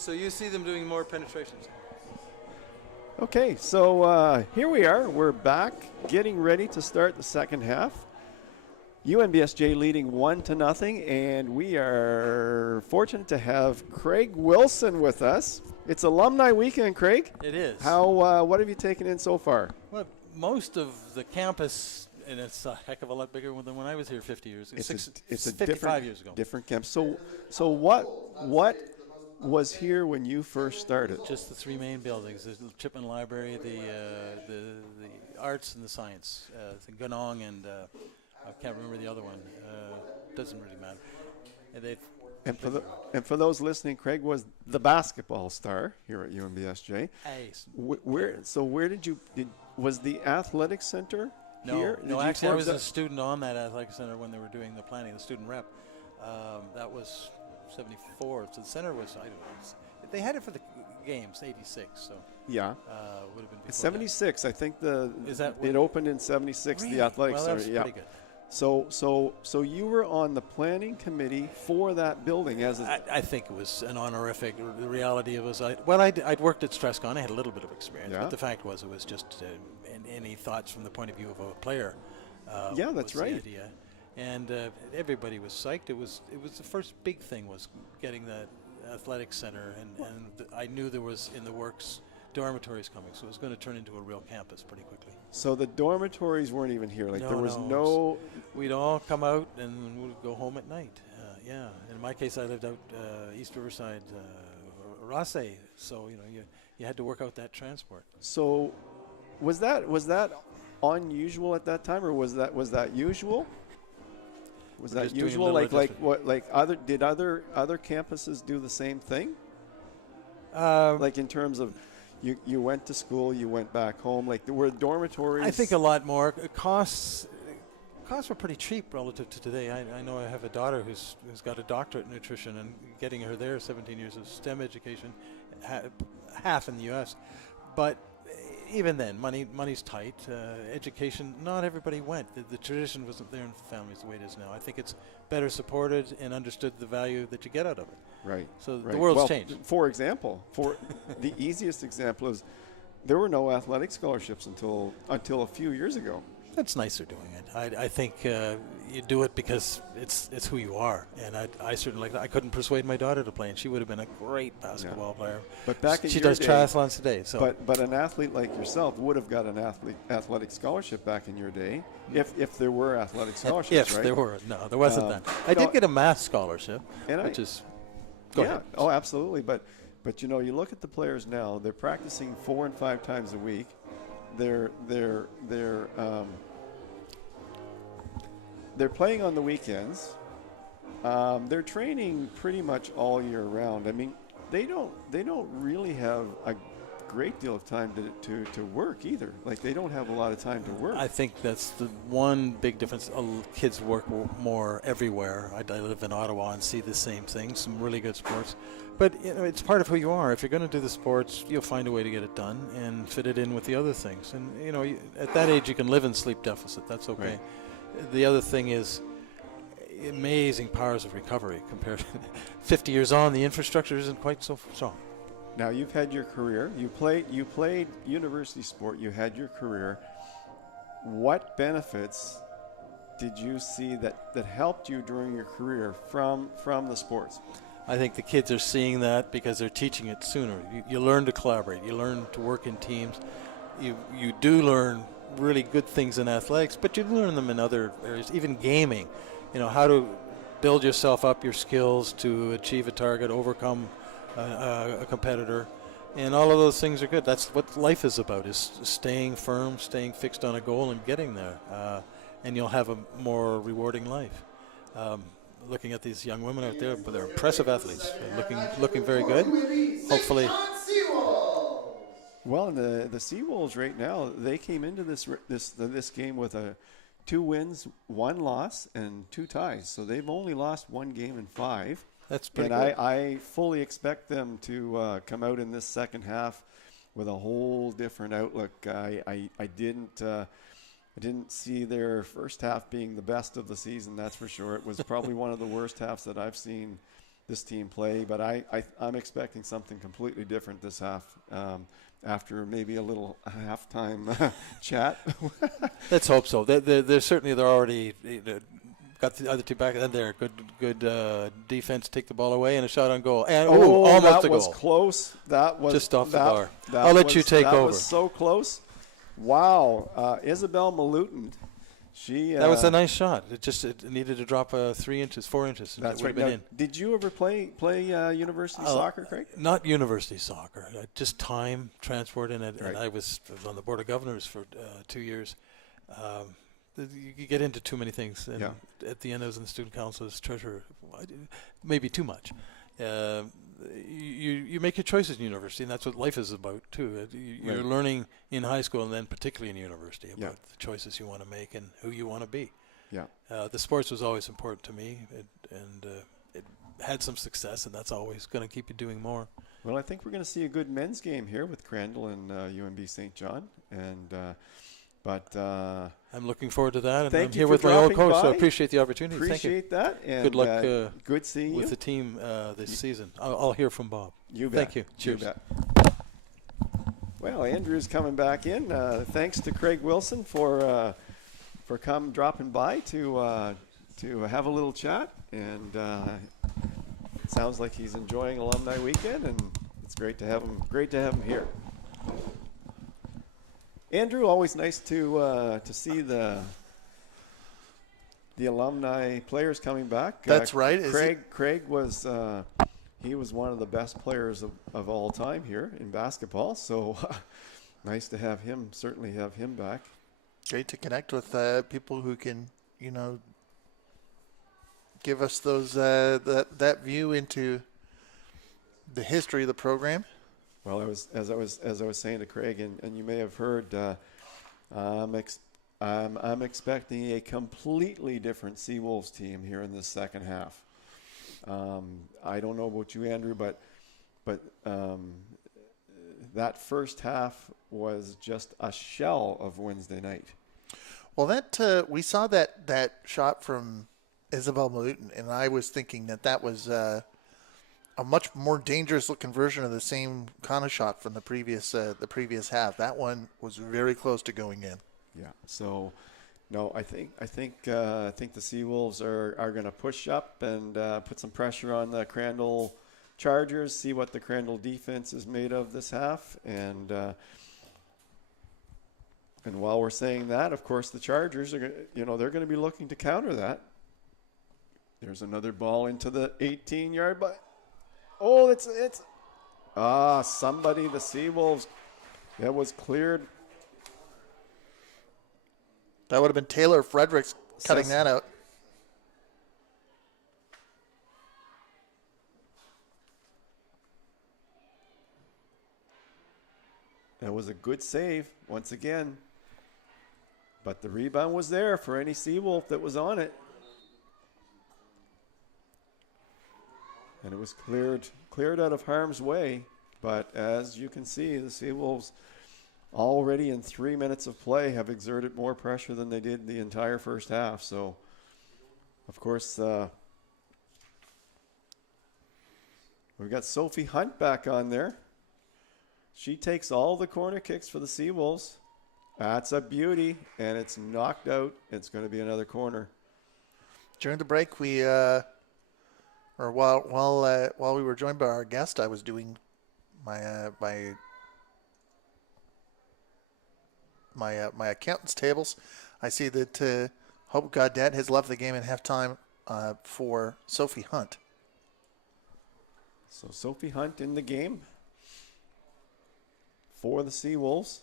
So you see them doing more penetrations. Okay, so here we are. We're back, getting ready to start the second half. UNBSJ leading 1-0, and we are fortunate to have Craig Wilson with us. It's Alumni Weekend, Craig. It is. What have you taken in so far? Well, most of the campus, and it's a heck of a lot bigger than when I was here 50 years ago. It's a 55 years ago. Different camp. So what was here when you first started? Just the three main buildings: the Chipman Library, the Arts and the Science, the Ganong, and I can't remember the other one. Doesn't really matter. And for those listening, Craig was the basketball star here at UNBSJ. Where was the athletic center here? No, actually, I was a student on that athletic center when they were doing the planning, the student rep. That was 74. So the center was, I don't know, they had it for the games, 86. So yeah, would have been before 76. That. I think it opened in 76. Really? The athletic well, center. That's yeah. pretty good. So you were on the planning committee for that building as I think it was an honorific. The reality of it was, I'd worked at Stresscon. I had a little bit of experience, but the fact was it was just any thoughts from the point of view of a player. Yeah, that's right. The idea. And everybody was psyched. It was the first big thing was getting that athletic center, and I knew there was in the works dormitories coming, so it was going to turn into a real campus pretty quickly. So the dormitories weren't even here. Like no, there was no. We'd all come out and we'd go home at night. Yeah. In my case, I lived out East Riverside, Rosse. So you had to work out that transport. So was that unusual at that time, or was that usual? Was that usual? Did other campuses do the same thing? Like in terms of you went to school, you went back home. Like there were dormitories. I think a lot more costs were pretty cheap relative to today. I know I have a daughter who's got a doctorate in nutrition, and getting her there, 17 years of STEM education, half in the U.S. But even then, money's tight. Education, not everybody went. The tradition wasn't there in families the way it is now. I think it's better supported and understood the value that you get out of it. Right. So the world's changed. For example, the easiest example is there were no athletic scholarships until a few years ago. It's nicer doing it. I think you do it because it's who you are, and I certainly like that. I couldn't persuade my daughter to play, and she would have been a great basketball player. But back in she your does day, triathlons today. So, but an athlete like yourself would have got an athletic scholarship back in your day if there were athletic scholarships. If there were, no, there wasn't that. I did get a math scholarship, which is go ahead. Oh, absolutely. But you look at the players now; they're practicing 4 and 5 times a week. They're playing on the weekends. They're training pretty much all year round. I mean, they don't really have a great deal of time to work either. Like they don't have a lot of time to work. I think that's the one big difference. Kids work more everywhere. I live in Ottawa and see the same thing. Some really good sports. But it's part of who you are. If you're going to do the sports, you'll find a way to get it done and fit it in with the other things. And at that age, you can live in sleep deficit. That's okay. Right. The other thing is amazing powers of recovery compared to 50 years on. The infrastructure isn't quite so strong. Now you've had your career. You played university sport. You had your career. What benefits did you see that helped you during your career from the sports? I think the kids are seeing that because they're teaching it sooner. You learn to collaborate. You learn to work in teams. You do learn really good things in athletics, but you learn them in other areas, even gaming. How to build yourself up, your skills to achieve a target, overcome a competitor, and all of those things are good. That's what life is about: is staying firm, staying fixed on a goal, and getting there. And you'll have a more rewarding life. Looking at these young women out there, but they're impressive athletes. They're looking very good. Hopefully. Well, the Seawolves right now, they came into this game with 2 wins, 1 loss, and 2 ties. So they've only lost 1 game in 5. That's pretty good. And I fully expect them to come out in this second half with a whole different outlook. I didn't see their first half being the best of the season, that's for sure. It was probably one of the worst halves that I've seen this team play. But I'm expecting something completely different this half. After maybe a little halftime chat. Let's hope so. They're already got the other two back in there. Good defense, take the ball away, and a shot on goal. And almost that a goal. was close. That was just off the bar. I'll let you take over. That was so close. Wow, Isabel Malutin. That was a nice shot. It needed to drop 3 inches, 4 inches. That's it right. Been Now, in. did you ever play university soccer, Craig? Not university soccer. Just time, transport in it. Right. And I was on the board of governors for 2 years. You get into too many things. And at the end, I was in the student council as treasurer. Maybe too much. You make your choices in university, and that's what life is about too. You're learning in high school, and then particularly in university about the choices you want to make and who you want to be. Yeah. The sports was always important to me, it had some success, and that's always going to keep you doing more. Well, I think we're going to see a good men's game here with Crandall and UNB St. John, and I'm looking forward to that. And thank I'm you here for with my old dropping coach, so I by. appreciate the opportunity. Appreciate that. And good luck. Good seeing with you the team this season. I'll hear from Bob. You bet. Thank you. Cheers. You bet. Well, Andrew's coming back in. Thanks to Craig Wilson for dropping by to have a little chat, and it sounds like he's enjoying Alumni Weekend, and it's great to have him. Great to have him here. Andrew, always nice to see the alumni players coming back. That's right. Craig was he was one of the best players of all time here in basketball. So nice to have him. Certainly have him back. Great to connect with people who can, give us those that view into the history of the program. Well, as I was saying to Craig, and you may have heard, I'm expecting a completely different Seawolves team here in the second half. I don't know about you, Andrew, but that first half was just a shell of Wednesday night. Well, that we saw that shot from Isabel Malutin, and I was thinking that was a much more dangerous looking version of the same kind of shot from the previous half. That one was very close to going in. Yeah. So, no, I think the Seawolves are going to push up and put some pressure on the Crandall Chargers. See what the Crandall defense is made of this half, and while we're saying that, of course, the Chargers are they're going to be looking to counter that. There's another ball into the 18-yard, but. Oh, somebody, the Seawolves, that was cleared. That would have been Taylor Fredericks cutting that out. That was a good save, once again. But the rebound was there for any Seawolf that was on it. And it was cleared out of harm's way. But as you can see, the Seawolves already in 3 minutes of play have exerted more pressure than they did the entire first half. So, of course, we've got Sophie Hunt back on there. She takes all the corner kicks for the Seawolves. That's a beauty, and it's knocked out. It's going to be another corner. During the break, while we were joined by our guest, I was doing my accountant's tables. I see that Hope Gaudette has left the game at halftime for Sophie Hunt. So Sophie Hunt in the game for the Seawolves.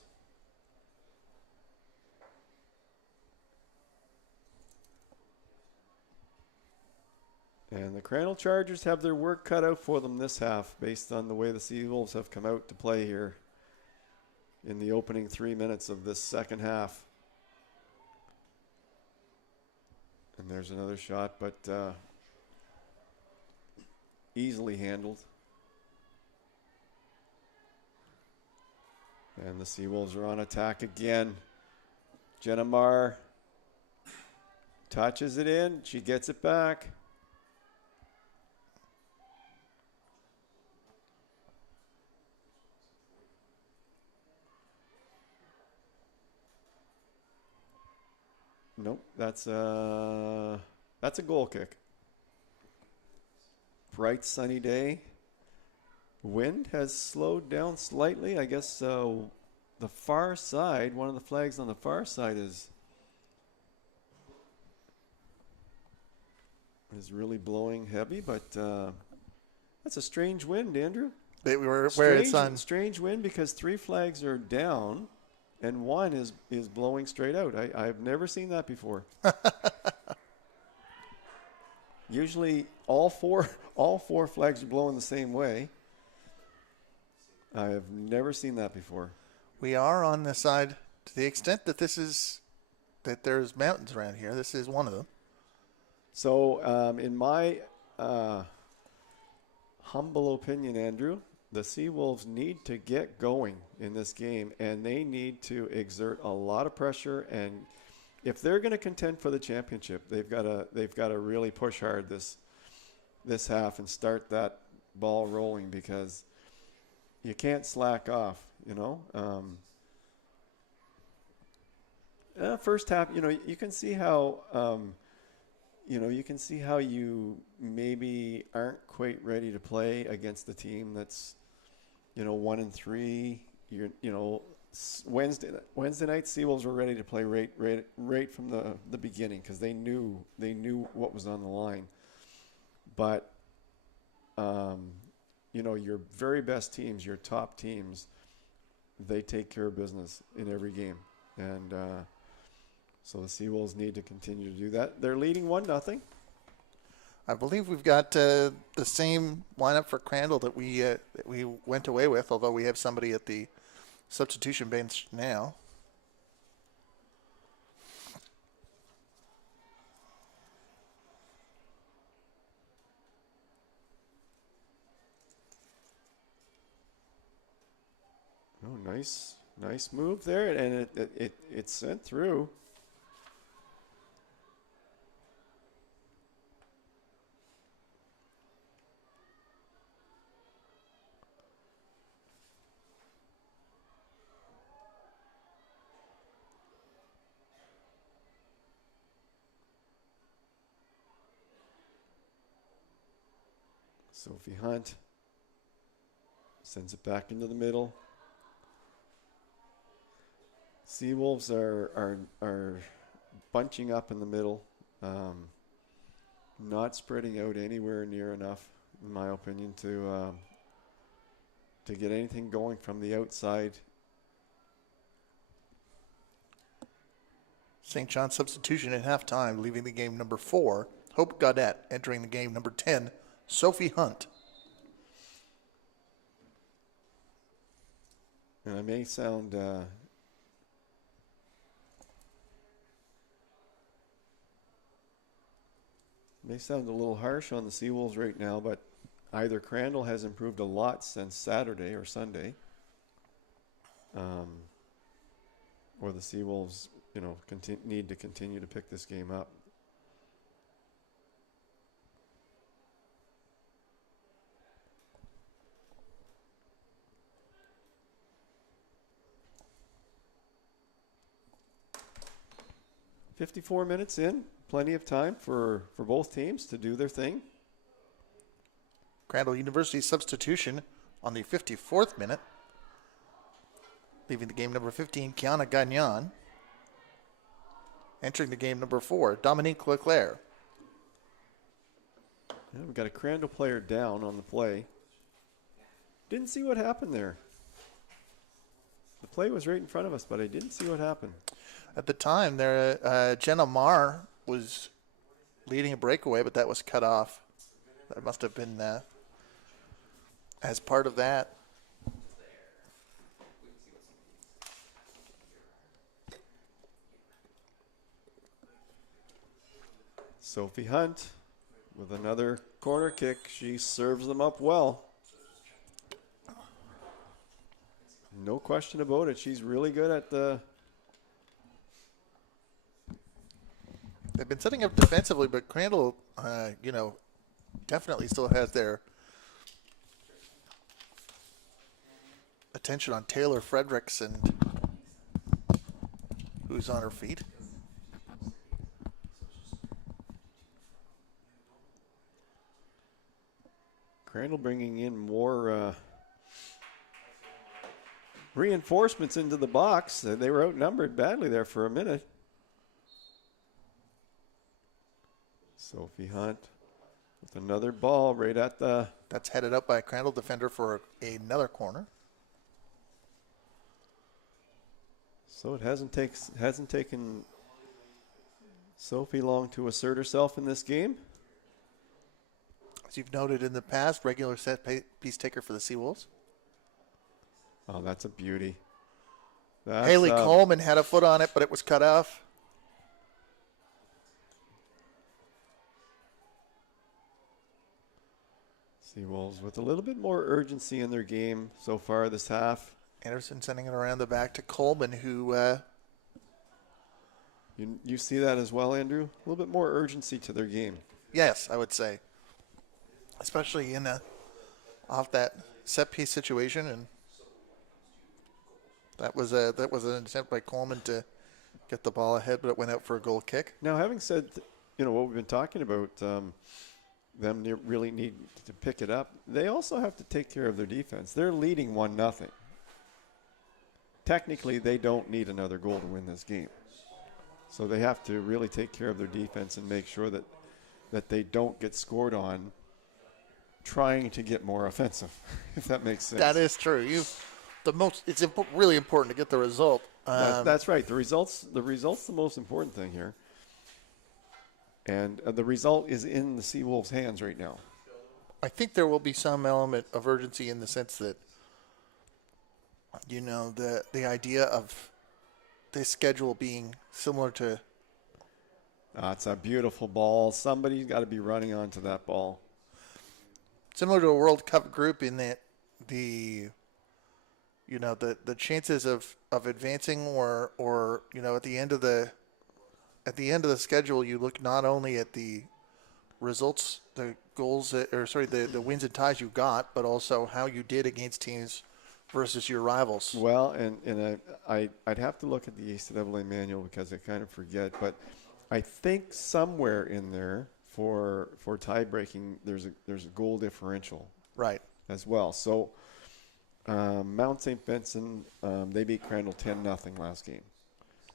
And the Crandall Chargers have their work cut out for them this half based on the way the Seawolves have come out to play here in the opening 3 minutes of this second half. And there's another shot, but easily handled. And the Seawolves are on attack again. Jenna Marr touches it in. She gets it back. Nope, that's a goal kick. Bright sunny day. Wind has slowed down slightly. I guess the far side, one of the flags on the far side is really blowing heavy, but that's a strange wind, Andrew. Where it's on. Strange wind because 3 flags are down and 1 is blowing straight out. I've never seen that before. Usually all four flags are blowing the same way. I have never seen that before. We are on the side, to the extent that there's mountains around here. This is one of them. So in my humble opinion, Andrew, the Seawolves need to get going in this game, and they need to exert a lot of pressure. And if they're going to contend for the championship, they've got to really push hard this half and start that ball rolling, because you can't slack off. First half, you can see how you maybe aren't quite ready to play against the team that's 1-3. Wednesday night Seawolves were ready to play right from the beginning, because they knew what was on the line. But your very best teams, your top teams, they take care of business in every game, and so the Seawolves need to continue to do that. They're leading 1-0. I believe we've got the same lineup for Crandall that we went away with, although we have somebody at the substitution bench now. Oh, nice move there, and it sent through. Sophie Hunt sends it back into the middle. Seawolves are bunching up in the middle, not spreading out anywhere near enough, in my opinion, to get anything going from the outside. St. John's substitution at halftime, leaving the game number 4, Hope Gaudette, entering the game number 10, Sophie Hunt. And I may sound a little harsh on the Seawolves right now, but either Crandall has improved a lot since Saturday or Sunday, or the Seawolves, need to continue to pick this game up. "54 minutes in, plenty of time for both teams to do their thing." Crandall University substitution on the 54th minute, leaving the game number 15, Kiana Gagnon. Entering the game number 4, Dominique Leclerc. Yeah, we've got a Crandall player down on the play. Didn't see what happened there. The play was right in front of us, but I didn't see what happened. At the time, there, Jenna Marr was leading a breakaway, but that was cut off. That must have been as part of that. Sophie Hunt with another corner kick. She serves them up well. No question about it. She's really good at the... They've been setting up defensively, but Crandall, definitely still has their attention on Taylor Fredericks, and who's on her feet. Crandall bringing in more reinforcements into the box. They were outnumbered badly there for a minute. Sophie Hunt with another ball right at the... That's headed up by a Crandall defender for another corner. So it hasn't taken Sophie long to assert herself in this game. As you've noted in the past, regular set piece taker for the Seawolves. Oh, that's a beauty. Haley Coleman had a foot on it, but it was cut off. Seawolves with a little bit more urgency in their game so far this half. Anderson sending it around the back to Coleman, who... You see that as well, Andrew? A little bit more urgency to their game. Yes, I would say. Especially in off that set piece situation, and that was an attempt by Coleman to get the ball ahead, but it went out for a goal kick. Now, having said, what we've been talking about, them really need to pick it up. They also have to take care of their defense. They're leading 1-0. Technically, they don't need another goal to win this game. So they have to really take care of their defense and make sure that they don't get scored on trying to get more offensive, if that makes sense. That is true. It's really important to get the result. That's right. The result's the most important thing here. And the result is in the Seawolves' hands right now. I think there will be some element of urgency in the sense that, the idea of this schedule being similar to... It's a beautiful ball. Somebody's got to be running onto that ball. Similar to a World Cup group in that the chances of advancing or at the end of the schedule, you look not only at the results, the goals, the wins and ties you got, but also how you did against teams versus your rivals. Well, and I'd have to look at the ACAA manual because I kind of forget, but I think somewhere in there for tie breaking there's a goal differential, right, as well. So Mount St. Vincent, they beat Crandall 10-0 last game.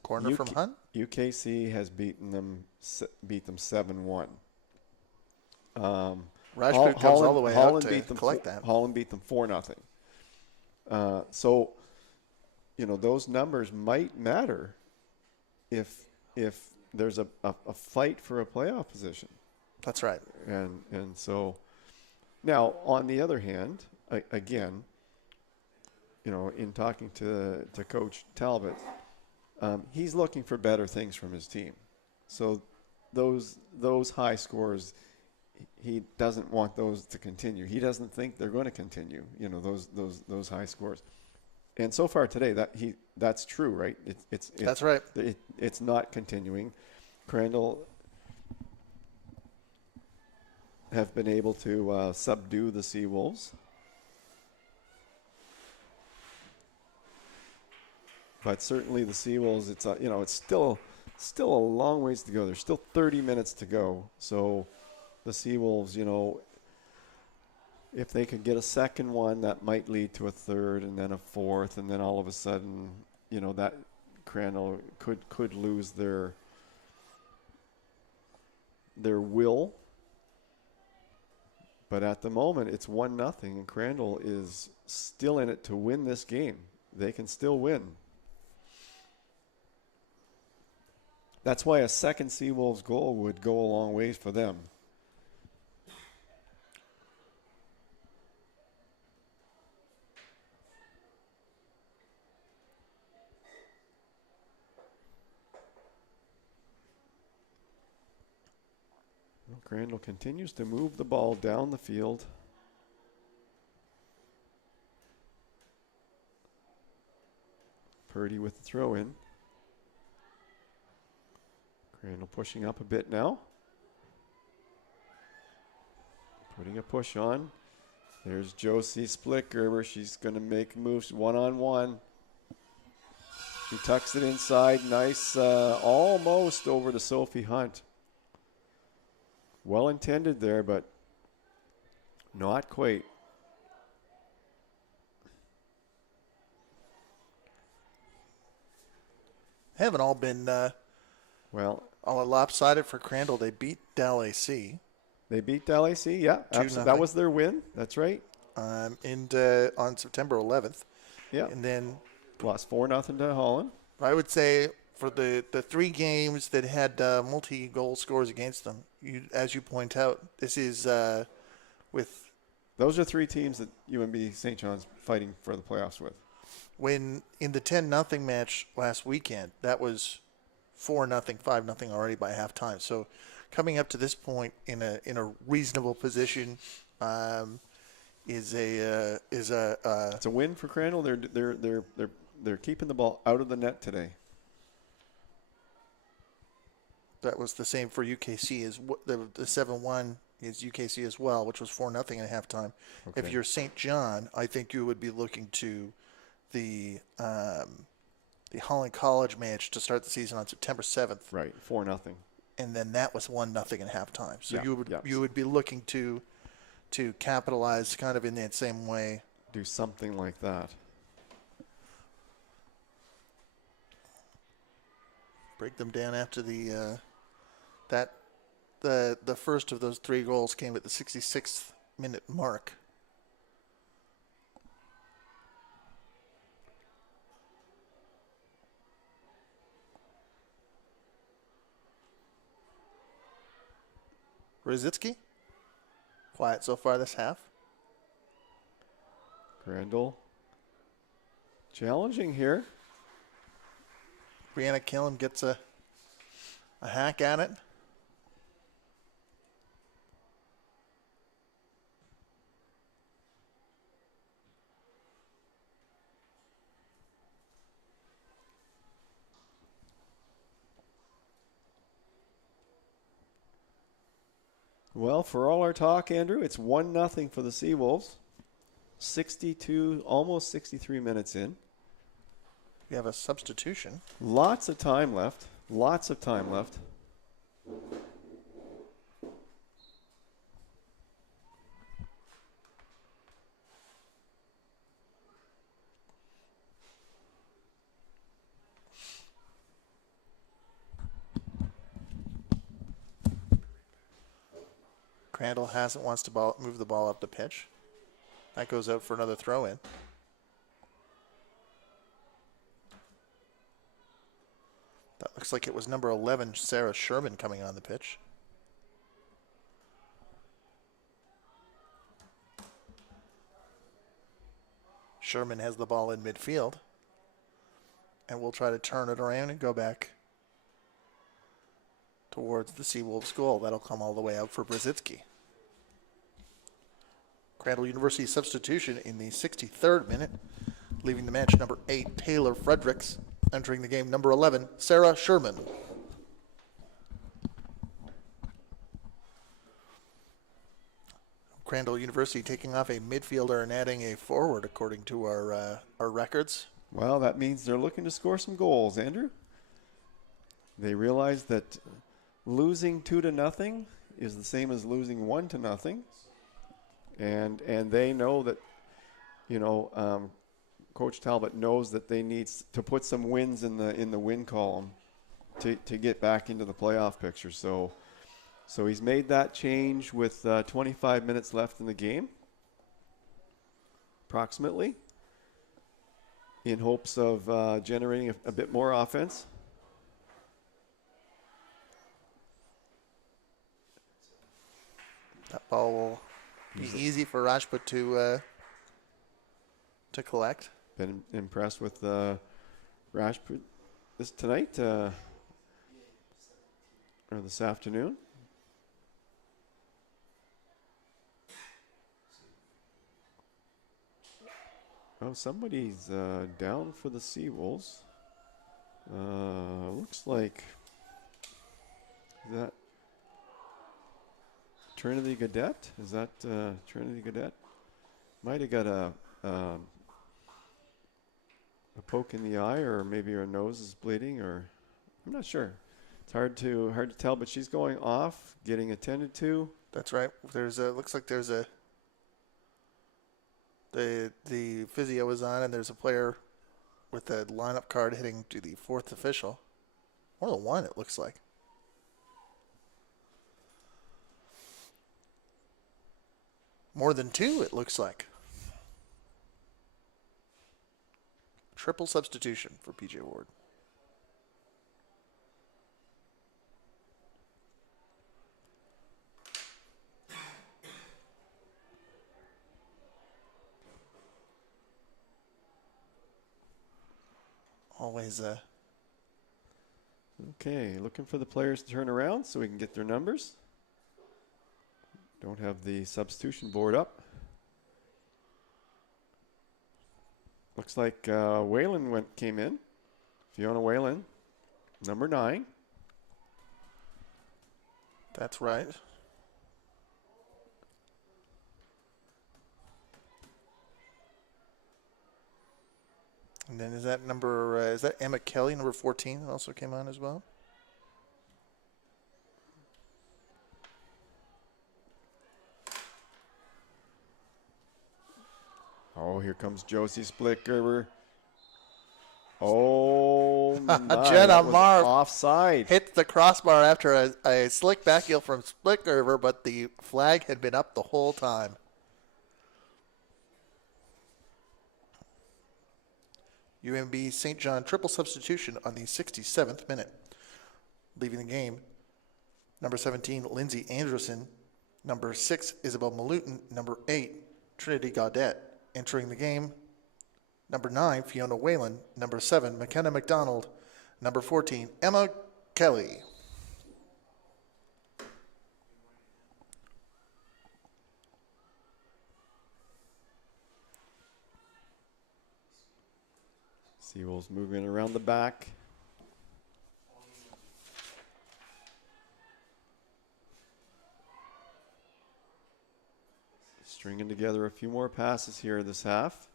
Corner from Hunt. UKC has beat them 7-1. Rashford comes all the way out to collect that. Holland beat them 4-0. So, those numbers might matter if there's a fight for a playoff position. That's right. And so, now on the other hand, again, in talking to Coach Talbot, he's looking for better things from his team. So, those high scores, he doesn't want those to continue. He doesn't think they're going to continue. Those high scores. And so far today, that's true, right? That's right. It's not continuing. Crandall have been able to subdue the Seawolves, but certainly the Seawolves. It's still a long ways to go. There's still 30 minutes to go. So the Seawolves, if they could get a second one, that might lead to a third and then a fourth, and then all of a sudden, that Crandall could lose their will. But at the moment, it's 1-0, and Crandall is still in it to win this game. They can still win. That's why a second Seawolves goal would go a long ways for them. Crandall continues to move the ball down the field. Purdy with the throw in. Crandall pushing up a bit now. Putting a push on. There's Josie Splicker. She's going to make moves one-on-one. She tucks it inside. Nice, almost over to Sophie Hunt. Well intended there, but Not quite. Haven't all been Well, all lopsided for Crandall. They beat Del AC they beat Del AC. Yeah, 2-0. that was their win. That's right. On September 11th. Yeah. And then Lost 4-0 to Holland. I would say for the 3 games that had multi-goal scores against them, as you point out, this is with Those are 3 teams that UNB St. John's fighting for the playoffs with. when in the 10-0 match last weekend, that was 4-0, 5-0 already by halftime. So coming up to this point in a reasonable position is a It's a win for Crandall. They're keeping the ball out of the net today. that was the same for UKC as the 7-1 is UKC as well, which was 4-0 at halftime. Okay. If you're St. John, I think you would be looking to the Holland College match to start the season on September 7th. Right, 4-0. And then that was 1-0 at halftime. So Yeah, you would be looking to capitalize kind of in that same way. Do something like that. Break them down after the first of those 3 goals came at the 66th minute mark. Rosicki, quiet so far this half. Crandall. Challenging here. Brianna Killam gets a hack at it. Well, for all our talk, Andrew, it's 1-0 for the Seawolves. 62, almost 63 minutes in. We have a substitution. Lots of time left. Lots of time left. Crandall wants to move the ball up the pitch. That goes out for another throw in. That looks like it was number 11, Sarah Sherman, coming on the pitch. Sherman has the ball in midfield. And we'll try to turn it around and go back towards the Seawolves goal. That'll come all the way out for Brzezinski. Crandall University substitution in the 63rd minute, leaving the match number 8, Taylor Fredericks. Entering the game, number 11, Sarah Sherman. Crandall University taking off a midfielder and adding a forward, according to our records. Well, that means they're looking to score some goals, Andrew. They realize that losing 2-0 is the same as losing 1-0. And they know that, Coach Talbot knows that they need to put some wins in the win column to get back into the playoff picture. So he's made that change with 25 minutes left in the game, approximately, in hopes of generating a bit more offense. That ball will be easy for Rajput to collect. Been impressed with Rajput tonight or this afternoon. Oh, somebody's down for the Seawolves. Looks like that Trinity Gadet. Is that Trinity Gadet? Might have got a poke in the eye, or maybe her nose is bleeding, or I'm not sure. It's hard to tell, but she's going off, getting attended to. That's right. Looks like there's a The physio is on, and there's a player with a lineup card hitting to the fourth official. More than one, it looks like. More than two, it looks like. Triple substitution for PJ Ward. Always Okay, looking for the players to turn around so we can get their numbers. Don't have the substitution board up. Looks like Whalen came in. Fiona Whalen, number 9. That's right. And then is that Emma Kelly, number 14, that also came on as well? Oh, here comes Josie Splittgerber. Oh, my. Jenna That was Marv offside. hit the crossbar after a slick back heel from Splittgerber, but the flag had been up the whole time. UNB St. John triple substitution on the 67th minute. Leaving the game, number 17, Lindsay Anderson. Number 6, Isabel Malutin. Number 8, Trinity Gaudette. Entering the game, number 9, Fiona Whalen. Number 7, McKenna McDonald. Number 14, Emma Kelly. Seawolves moving around the back. Stringing together a few more passes here this half.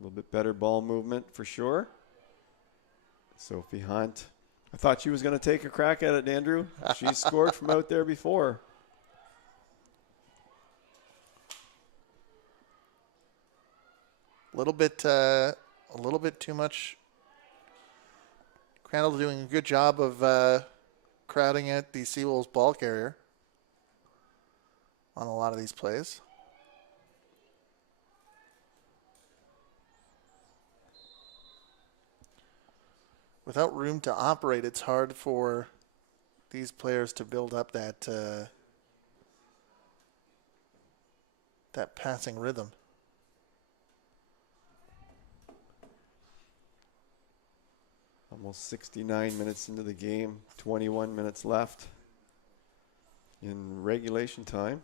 A little bit better ball movement for sure. Sophie Hunt. I thought she was going to take a crack at it, Andrew. She scored from out there before. A little bit too much. Crandall doing a good job of crowding out the Seawolves ball carrier on a lot of these plays. Without room to operate, it's hard for these players to build up that passing rhythm. Almost 69 minutes into the game, 21 minutes left in regulation time.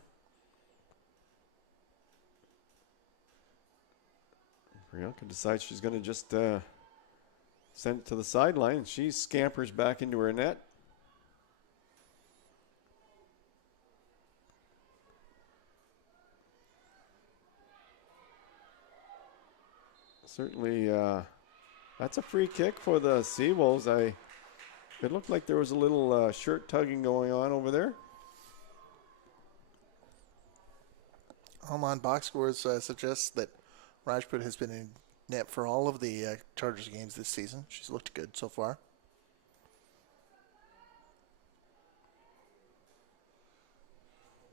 Priyanka decides she's going to just send it to the sideline, and she scampers back into her net. Certainly, that's a free kick for the Seawolves. It looked like there was a little shirt tugging going on over there. Online box scores suggest that Rajput has been in net for all of the Chargers games this season. She's looked good so far.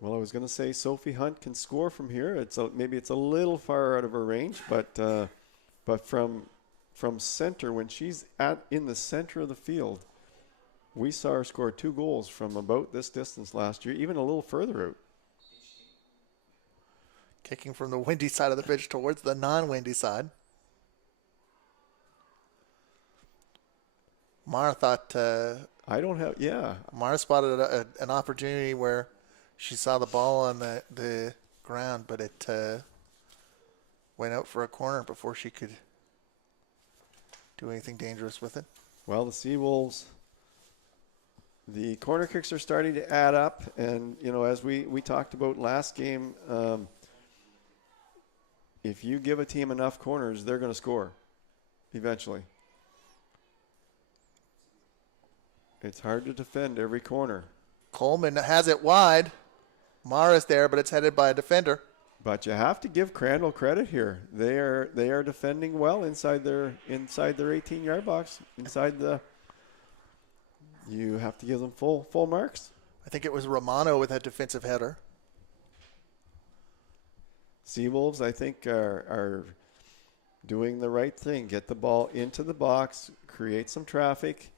Well, I was going to say Sophie Hunt can score from here. Maybe it's a little far out of her range, but from center, when she's in the center of the field, we saw her score 2 goals from about this distance last year, even a little further out. Kicking from the windy side of the pitch towards the non-windy side. Mara thought... Mara spotted an opportunity where she saw the ball on the ground, but it went out for a corner before she could do anything dangerous with it. Well, the Seawolves, the corner kicks are starting to add up, and as we talked about last game, if you give a team enough corners, they're going to score eventually. It's hard to defend every corner. Coleman has it wide. Mara's there, but it's headed by a defender. But you have to give Crandall credit here. They are defending well inside their 18-yard box. You have to give them full marks. I think it was Romano with that defensive header. Seawolves, I think, are doing the right thing. Get the ball into the box, create some traffic.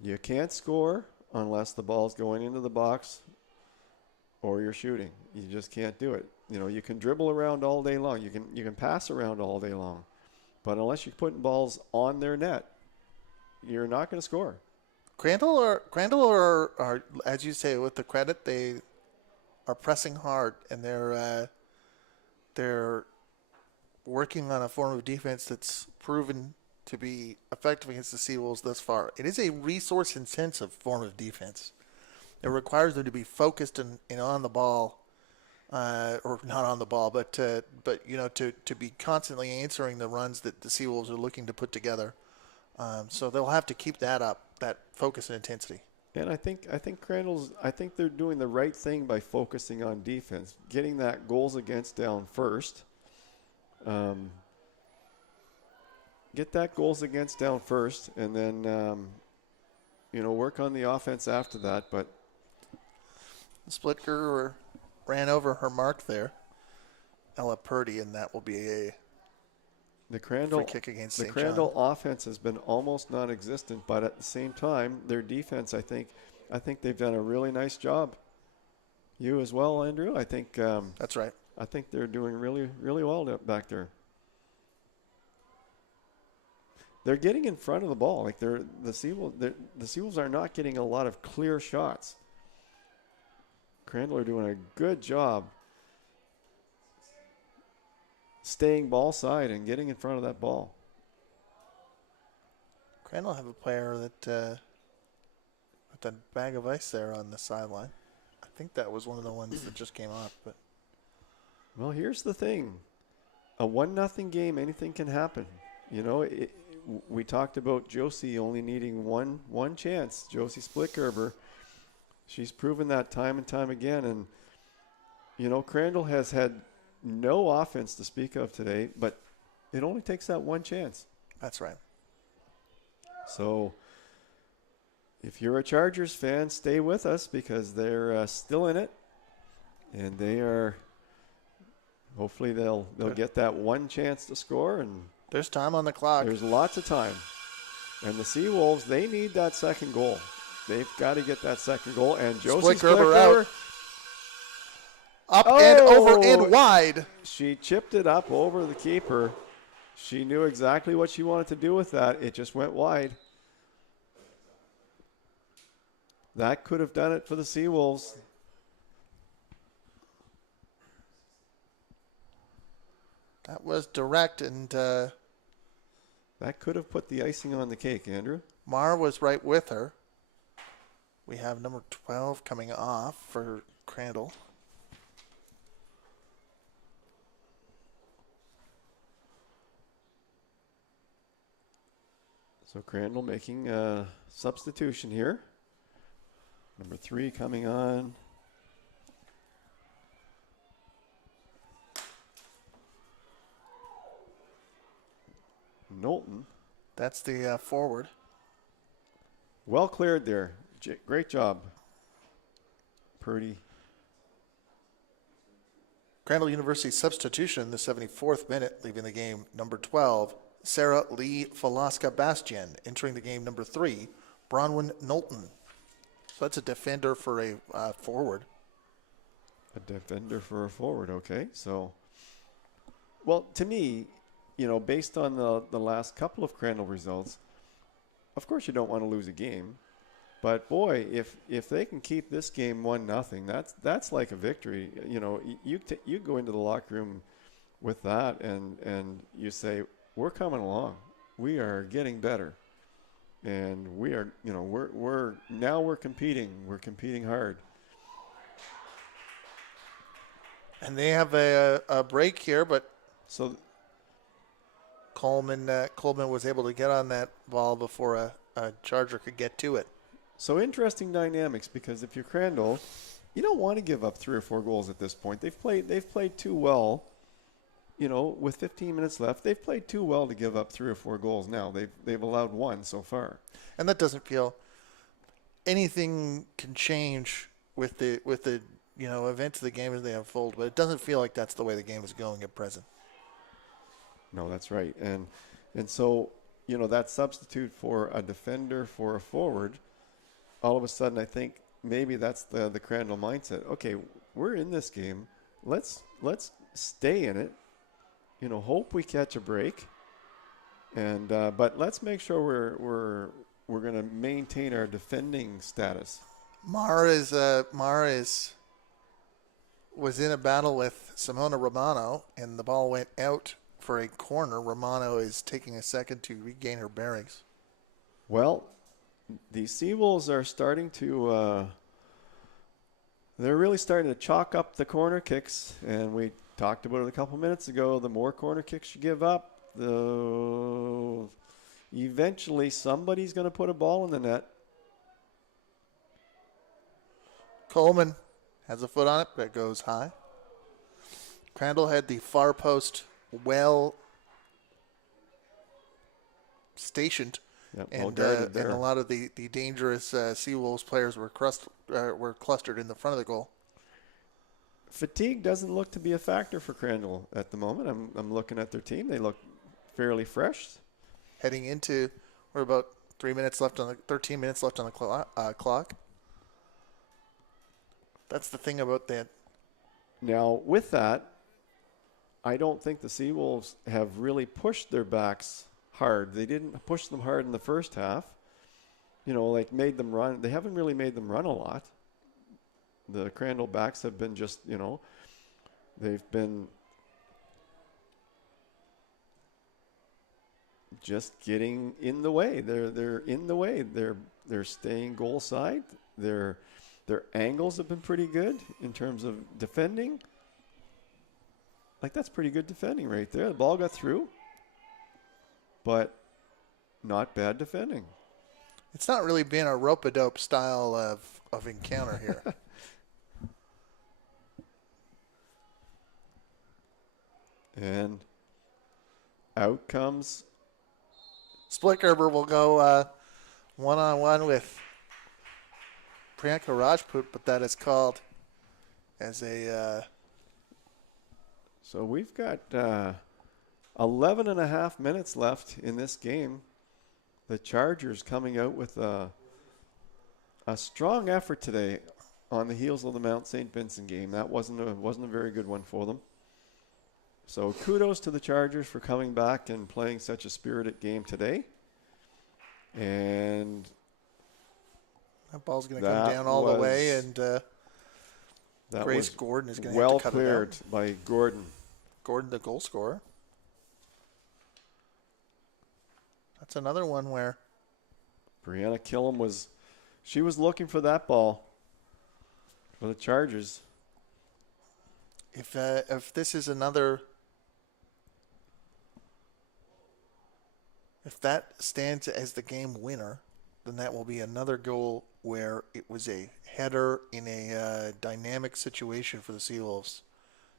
You can't score unless the ball's going into the box or you're shooting. You just can't do it. You can dribble around all day long. You can pass around all day long. But unless you're putting balls on their net, you're not going to score. Crandall are, as you say, with the credit, they are pressing hard, and they're working on a form of defense that's proven to be effective against the Seawolves thus far. It is a resource-intensive form of defense. It requires them to be focused and on the ball, or not on the ball, but to be constantly answering the runs that the Seawolves are looking to put together. So they'll have to keep that up, that focus and intensity. And I think they're doing the right thing by focusing on defense, getting that goals against down first. Get that goals against down first, and then work on the offense after that. But Splitger ran over her mark there, Ella Purdy, and that will be a free kick against St. The Crandall offense has been almost non-existent, but at the same time, their defense, I think they've done a really nice job. You as well, Andrew. I think that's right. I think they're doing really, really well back there. They're getting in front of the ball. Like the Seawolves are not getting a lot of clear shots. Crandall are doing a good job staying ball side and getting in front of that ball. Crandall have a player that with a bag of ice there on the sideline. I think that was one of the ones that just came up. But well, here's the thing: a 1-0 game, anything can happen. We talked about Josie only needing one chance. Josie Splitgerber, she's proven that time and time again. And Crandall has had no offense to speak of today, but it only takes that one chance. That's right. So if you're a Chargers fan, stay with us because they're still in it, and they are. Hopefully they'll get that one chance to score, and there's time on the clock. There's lots of time, and the Seawolves, they need that second goal. They've got to get that second goal, and Josie Splitgerber out. Up and over and wide. She chipped it up over the keeper. She knew exactly what she wanted to do with that. It just went wide. That could have done it for the Seawolves. That was direct, and that could have put the icing on the cake, Andrew. Mar was right with her. We have number 12 coming off for Crandall. So Crandall making a substitution here. Number 3 coming on. Knowlton. That's the forward. Well cleared there. Great job. Purdy. Crandall University substitution in the 74th minute, leaving the game number 12, Sarah Lee Falaska Bastian. Entering the game number 3, Bronwyn Knowlton. So that's a defender for a forward. A defender for a forward, okay. So, well, to me, based on the last couple of Crandall results, of course you don't want to lose a game. But, boy, if they can keep this game 1-0, that's like a victory. You go into the locker room with that and you say, we're coming along. We are getting better. And we are, we're competing. We're competing hard. And they have a break here, but so Coleman was able to get on that ball before a Charger could get to it. So interesting dynamics, because if you're Crandall, you don't want to give up 3 or 4 goals at this point. They've played too well. With 15 minutes left, they've played too well to give up 3 or 4 goals now. They've allowed 1 so far. And that doesn't feel anything can change with the events of the game as they unfold, but it doesn't feel like that's the way the game is going at present. No, that's right. And so, that substitute for a defender for a forward, all of a sudden I think maybe that's the Crandall mindset. Okay, we're in this game. Let's stay in it. Hope we catch a break. And but let's make sure we're going to maintain our defending status. Mara was in a battle with Simona Romano, and the ball went out for a corner. Romano is taking a second to regain her bearings. Well, the Seawolves are starting to they're really starting to chalk up the corner kicks, and we talked about it a couple minutes ago. The more corner kicks you give up, eventually somebody's going to put a ball in the net. Coleman has a foot on it, but it goes high. Crandall had the far post well stationed, Yep, and there. a lot of the dangerous Seawolves players were clustered in the front of the goal. Fatigue doesn't look to be a factor for Crandall at the moment. I'm looking at their team. They look fairly fresh. Heading into, we're about 13 minutes left on the clock. That's the thing about that. Now, with that, I don't think the Seawolves have really pushed their backs hard. They didn't push them hard in the first half. Made them run. They haven't really made them run a lot. The Crandall backs have been just, they've been just getting in the way. They're in the way. They're staying goal side. Their angles have been pretty good in terms of defending. That's pretty good defending right there. The ball got through, but not bad defending. It's not really been a rope-a-dope style of encounter here. And out comes Splitgerber will go one-on-one with Priyanka Rajput, but that is called as a... So we've got 11 and a half minutes left in this game. The Chargers coming out with a strong effort today on the heels of the Mount St. Vincent game. That wasn't a very good one for them. So kudos to the Chargers for coming back and playing such a spirited game today. And that ball's going to come down all the way, and Grace Gordon is going to have to cut it out. Well cleared by Gordon. Gordon, the goal scorer. That's another one where Brianna Killam was looking for that ball for the Chargers. If this is another, if that stands as the game winner, then that will be another goal where it was a header in a dynamic situation for the Seawolves,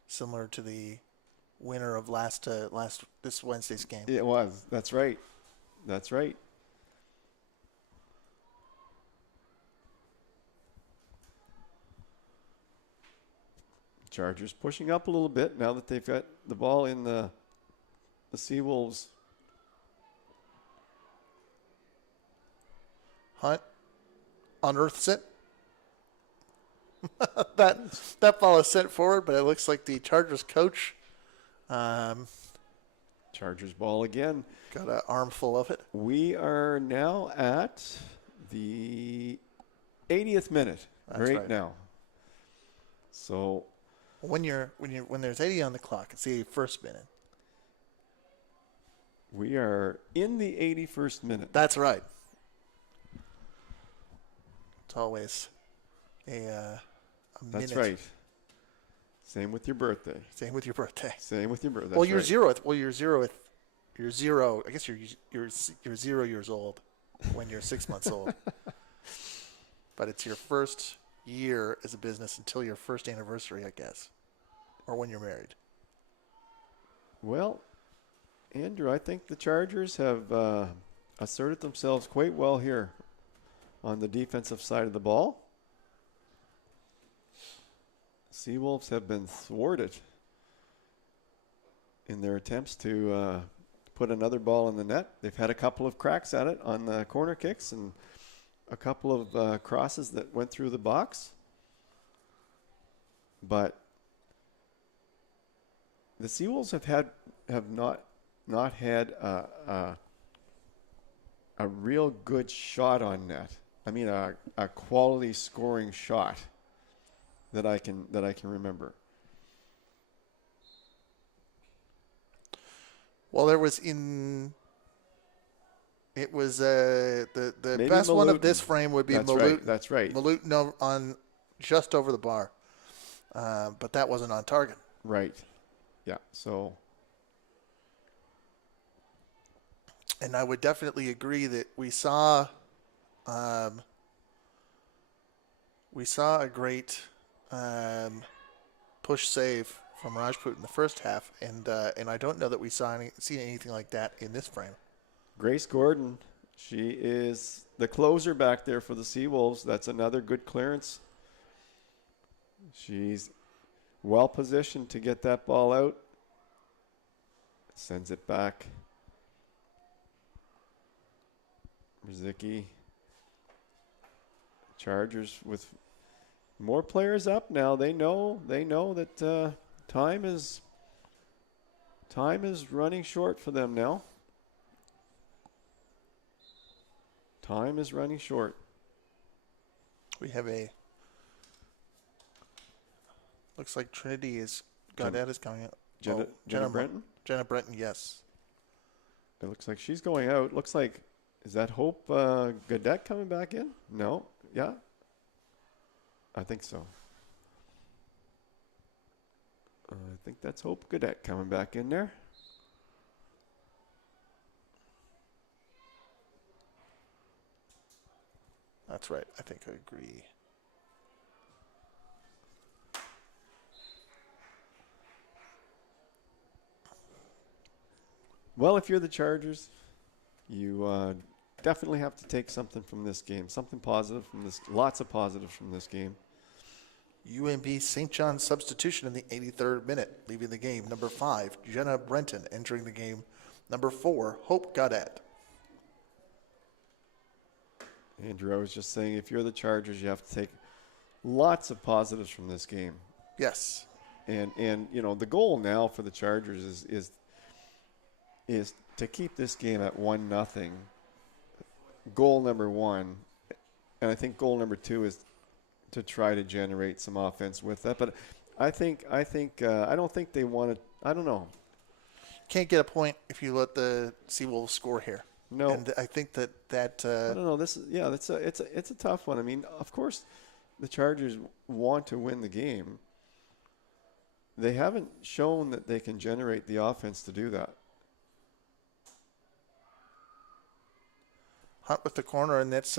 similar to the winner of this Wednesday's game. It was. That's right. That's right. Chargers pushing up a little bit now that they've got the ball in the Seawolves. Hunt unearths it. that ball is sent forward, but it looks like the Chargers coach Chargers ball again. Got an armful of it. We are now at the 80th minute right now. So when there's 80 on the clock, it's the first minute. We are in the 81st minute. That's right. It's always a minute. That's right. Same with your birthday. Same with your birthday. Same with your birthday. Well, you're right. You're zero. I guess you're 0 years old when you're 6 months old. but it's your first year as a business until your first anniversary, I guess, or when you're married. Well, Andrew, I think the Chargers have asserted themselves quite well here on the defensive side of the ball. Seawolves have been thwarted in their attempts to put another ball in the net. They've had a couple of cracks at it on the corner kicks and a couple of crosses that went through the box. But the Seawolves have not had a real good shot on net. I mean, a quality scoring shot that I can remember. Well, the Maybe best one of Malutin. this frame would be That's Malutin. right. That's right. Malutin on just over the bar, but that wasn't on target. Right. Yeah. So. And I would definitely agree that we saw a great push save from Rajput in the first half, and I don't know that we seen anything like that in this frame. Grace Gordon, she is the closer back there for the Seawolves. That's another good clearance. She's well positioned to get that ball out. Sends it back. Rzicki. Chargers with more players up now. They know that time is running short for them now. Time is running short. We have looks like Trinity is Gaudette is coming out. Jenna Brenton? Jenna Brenton, yes. It looks like she's going out. Looks like, is that Hope Gaudette coming back in? No. Yeah. I think so. I think that's Hope Gaudette coming back in there. That's right. I think I agree. Well, if you're the Chargers, you definitely have to take something from this game. Something positive from this. Lots of positives from this game. UNB St. John's substitution in the 83rd minute, leaving the game. Number 5, Jenna Brenton entering the game. Number 4, Hope Gaudette. Andrew, I was just saying, if you're the Chargers, you have to take lots of positives from this game. Yes. And you know, the goal now for the Chargers is to keep this game at 1-0. Goal number 1, and I think goal number 2 is to try to generate some offense with that. But I don't think they want to. I don't know. Can't get a point if you let the Seawolves score here. No, and I think that I don't know. It's a tough one. I mean, of course, the Chargers want to win the game. They haven't shown that they can generate the offense to do that. Hunt with the corner, and that's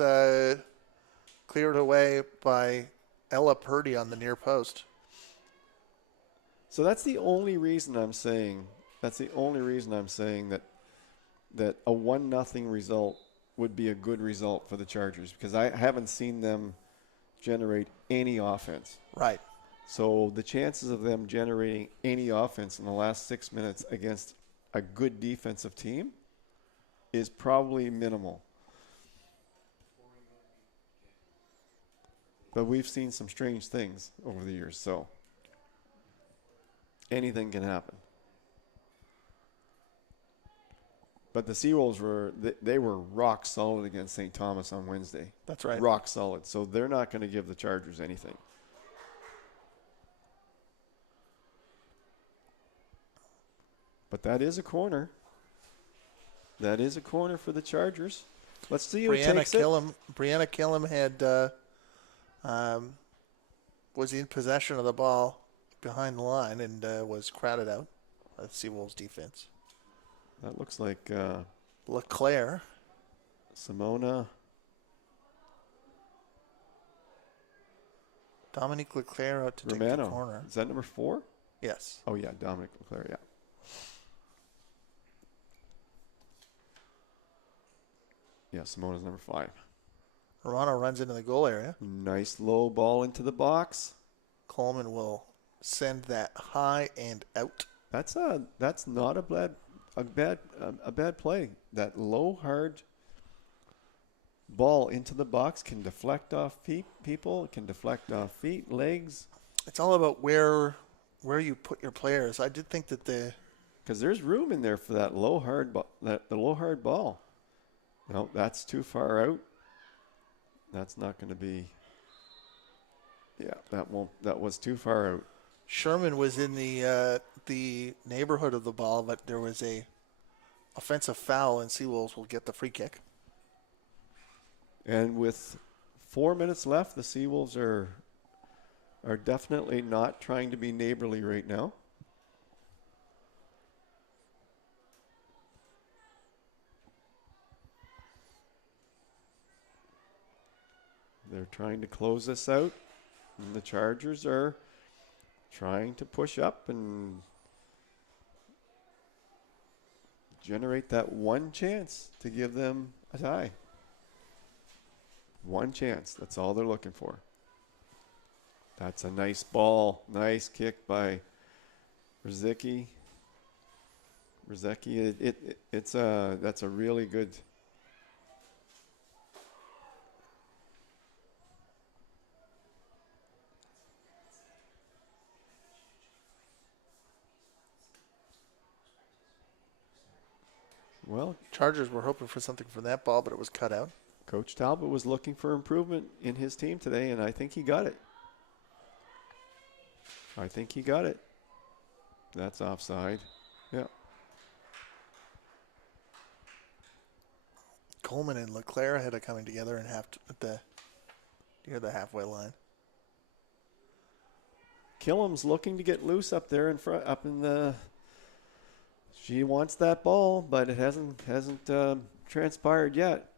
cleared away by Ella Purdy on the near post. So that's the only reason I'm saying. That's the only reason I'm saying that a 1-0 result would be a good result for the Chargers, because I haven't seen them generate any offense. Right. So the chances of them generating any offense in the last 6 minutes against a good defensive team is probably minimal. But we've seen some strange things over the years, so anything can happen. But the Seawolves they were rock solid against St. Thomas on Wednesday. That's right. Rock solid. So they're not going to give the Chargers anything. But that is a corner. That is a corner for the Chargers. Let's see who takes it. Brianna Killam had was in possession of the ball behind the line and was crowded out by the Seawolves defense. That looks like LeClaire. Simona Dominic Leclerc out to take the Romano. corner. Is that number 4? Yes. Oh, yeah, Dominic Leclerc, yeah. Yeah, Simona's number 5. Romano runs into the goal area. Nice low ball into the box. Coleman will send that high and out. That's not a bad play. That low, hard ball into the box can deflect off people, can deflect off feet, legs. It's all about where you put your players. I did think that because there's room in there for that low hard the low hard ball. No, that's too far out. That's not going to be. Yeah, that was too far out. Sherman was in the neighborhood of the ball, but there was a offensive foul, and Seawolves will get the free kick. And with 4 minutes left, the Seawolves are definitely not trying to be neighborly right now. They're trying to close this out, and the Chargers are trying to push up and generate that one chance to give them a tie. One chance. That's all they're looking for. That's a nice ball. Nice kick by Rzicki. That's a really good. Well, Chargers were hoping for something from that ball, but it was cut out. Coach Talbot was looking for improvement in his team today, and I think he got it. That's offside. Yeah. Coleman and Leclerc had it coming together and near the halfway line. Killam's looking to get loose up there in front, up in the. She wants that ball, but it hasn't transpired yet.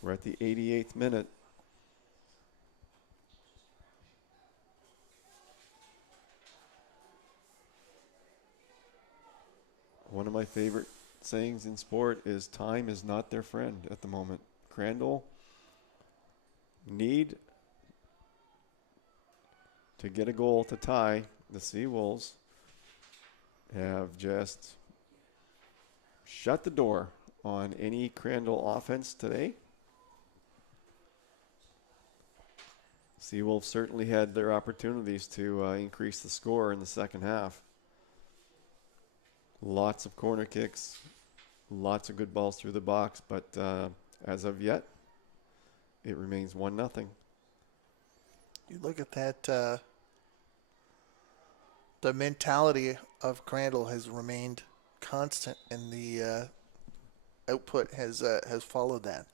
We're at the 88th minute. One of my favorite sayings in sport is time is not their friend at the moment. Crandall need to get a goal to tie. The Seawolves have just shut the door on any Crandall offense today. Seawolves certainly had their opportunities to increase the score in the second half. Lots of corner kicks, lots of good balls through the box, but as of yet, it remains 1-0. You look at that, the mentality of Crandall has remained constant, and the output has followed that.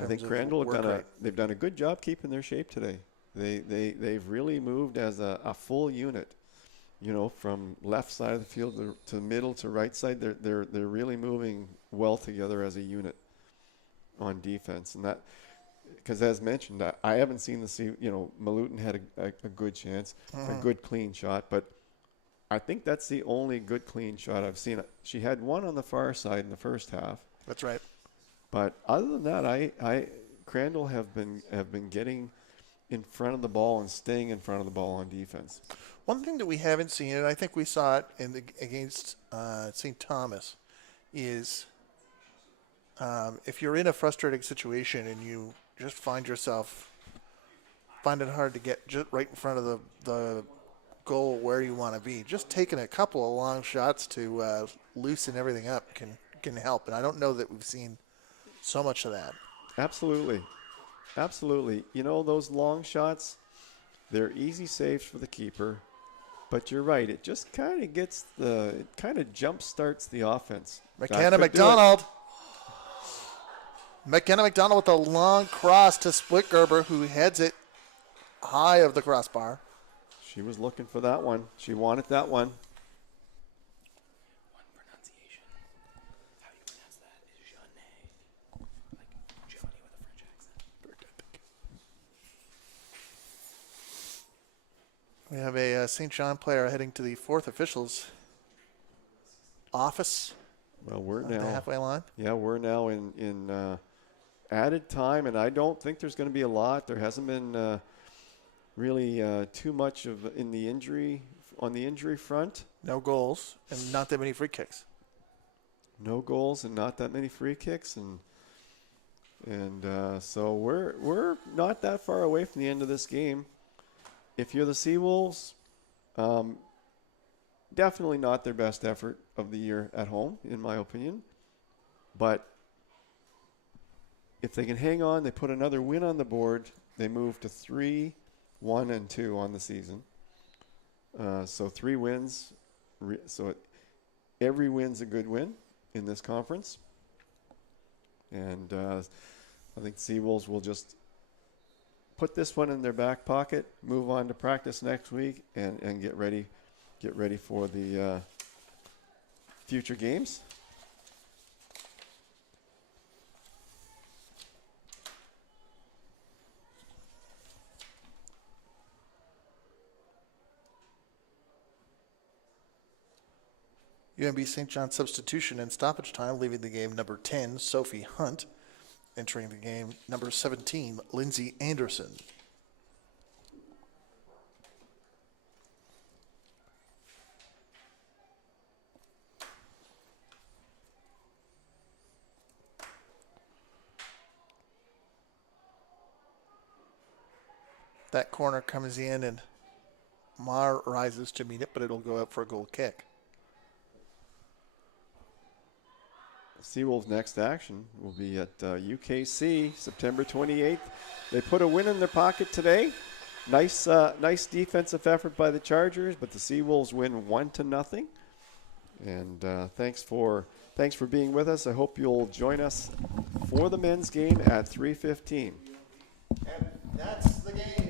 I think Crandall they've done a good job keeping their shape today. They've really moved as a full unit. You know, from left side of the field to middle to right side, they're really moving well together as a unit on defense, and that because as mentioned, I haven't seen Malutin had a good chance, a good clean shot, but I think that's the only good clean shot I've seen. She had one on the far side in the first half. That's right. But other than that, Crandall have been getting in front of the ball and staying in front of the ball on defense. One thing that we haven't seen, and I think we saw it against St. Thomas, is if you're in a frustrating situation and you just find yourself finding it hard to get just right in front of the goal where you want to be, just taking a couple of long shots to loosen everything up can help. And I don't know that we've seen so much of that. Absolutely. You know, those long shots, they're easy saves for the keeper. But you're right. It just kind of jump starts the offense. McKenna McDonald with a long cross to Splitgerber, who heads it high of the crossbar. She was looking for that one. She wanted that one. One pronunciation. How you pronounce that is Jeanne. Like Johnny with a French We have a St. John player heading to the fourth official's office Well, we're at the now halfway line. we're now in added time, and I don't think there's going to be a lot. There hasn't been really too much of on the injury front. No goals and not that many free kicks. No goals and not that many free kicks, and so we're not that far away from the end of this game. If you're the Seawolves, definitely not their best effort of the year at home, in my opinion. But if they can hang on, they put another win on the board. They move to 3-1-2 on the season. So 3 wins. Every win's a good win in this conference. And I think Seawolves will just put this one in their back pocket, move on to practice next week, and get ready for the future games. UNB St. John substitution and stoppage time, leaving the game number 10, Sophie Hunt. Entering the game number 17, Lindsay Anderson. That corner comes in and Mar rises to meet it, but it'll go up for a goal kick. Seawolves' next action will be at UKC, September 28th. They put a win in their pocket today. Nice defensive effort by the Chargers, but the Seawolves win 1-0. And thanks for being with us. I hope you'll join us for the men's game at 3:15. And that's the game.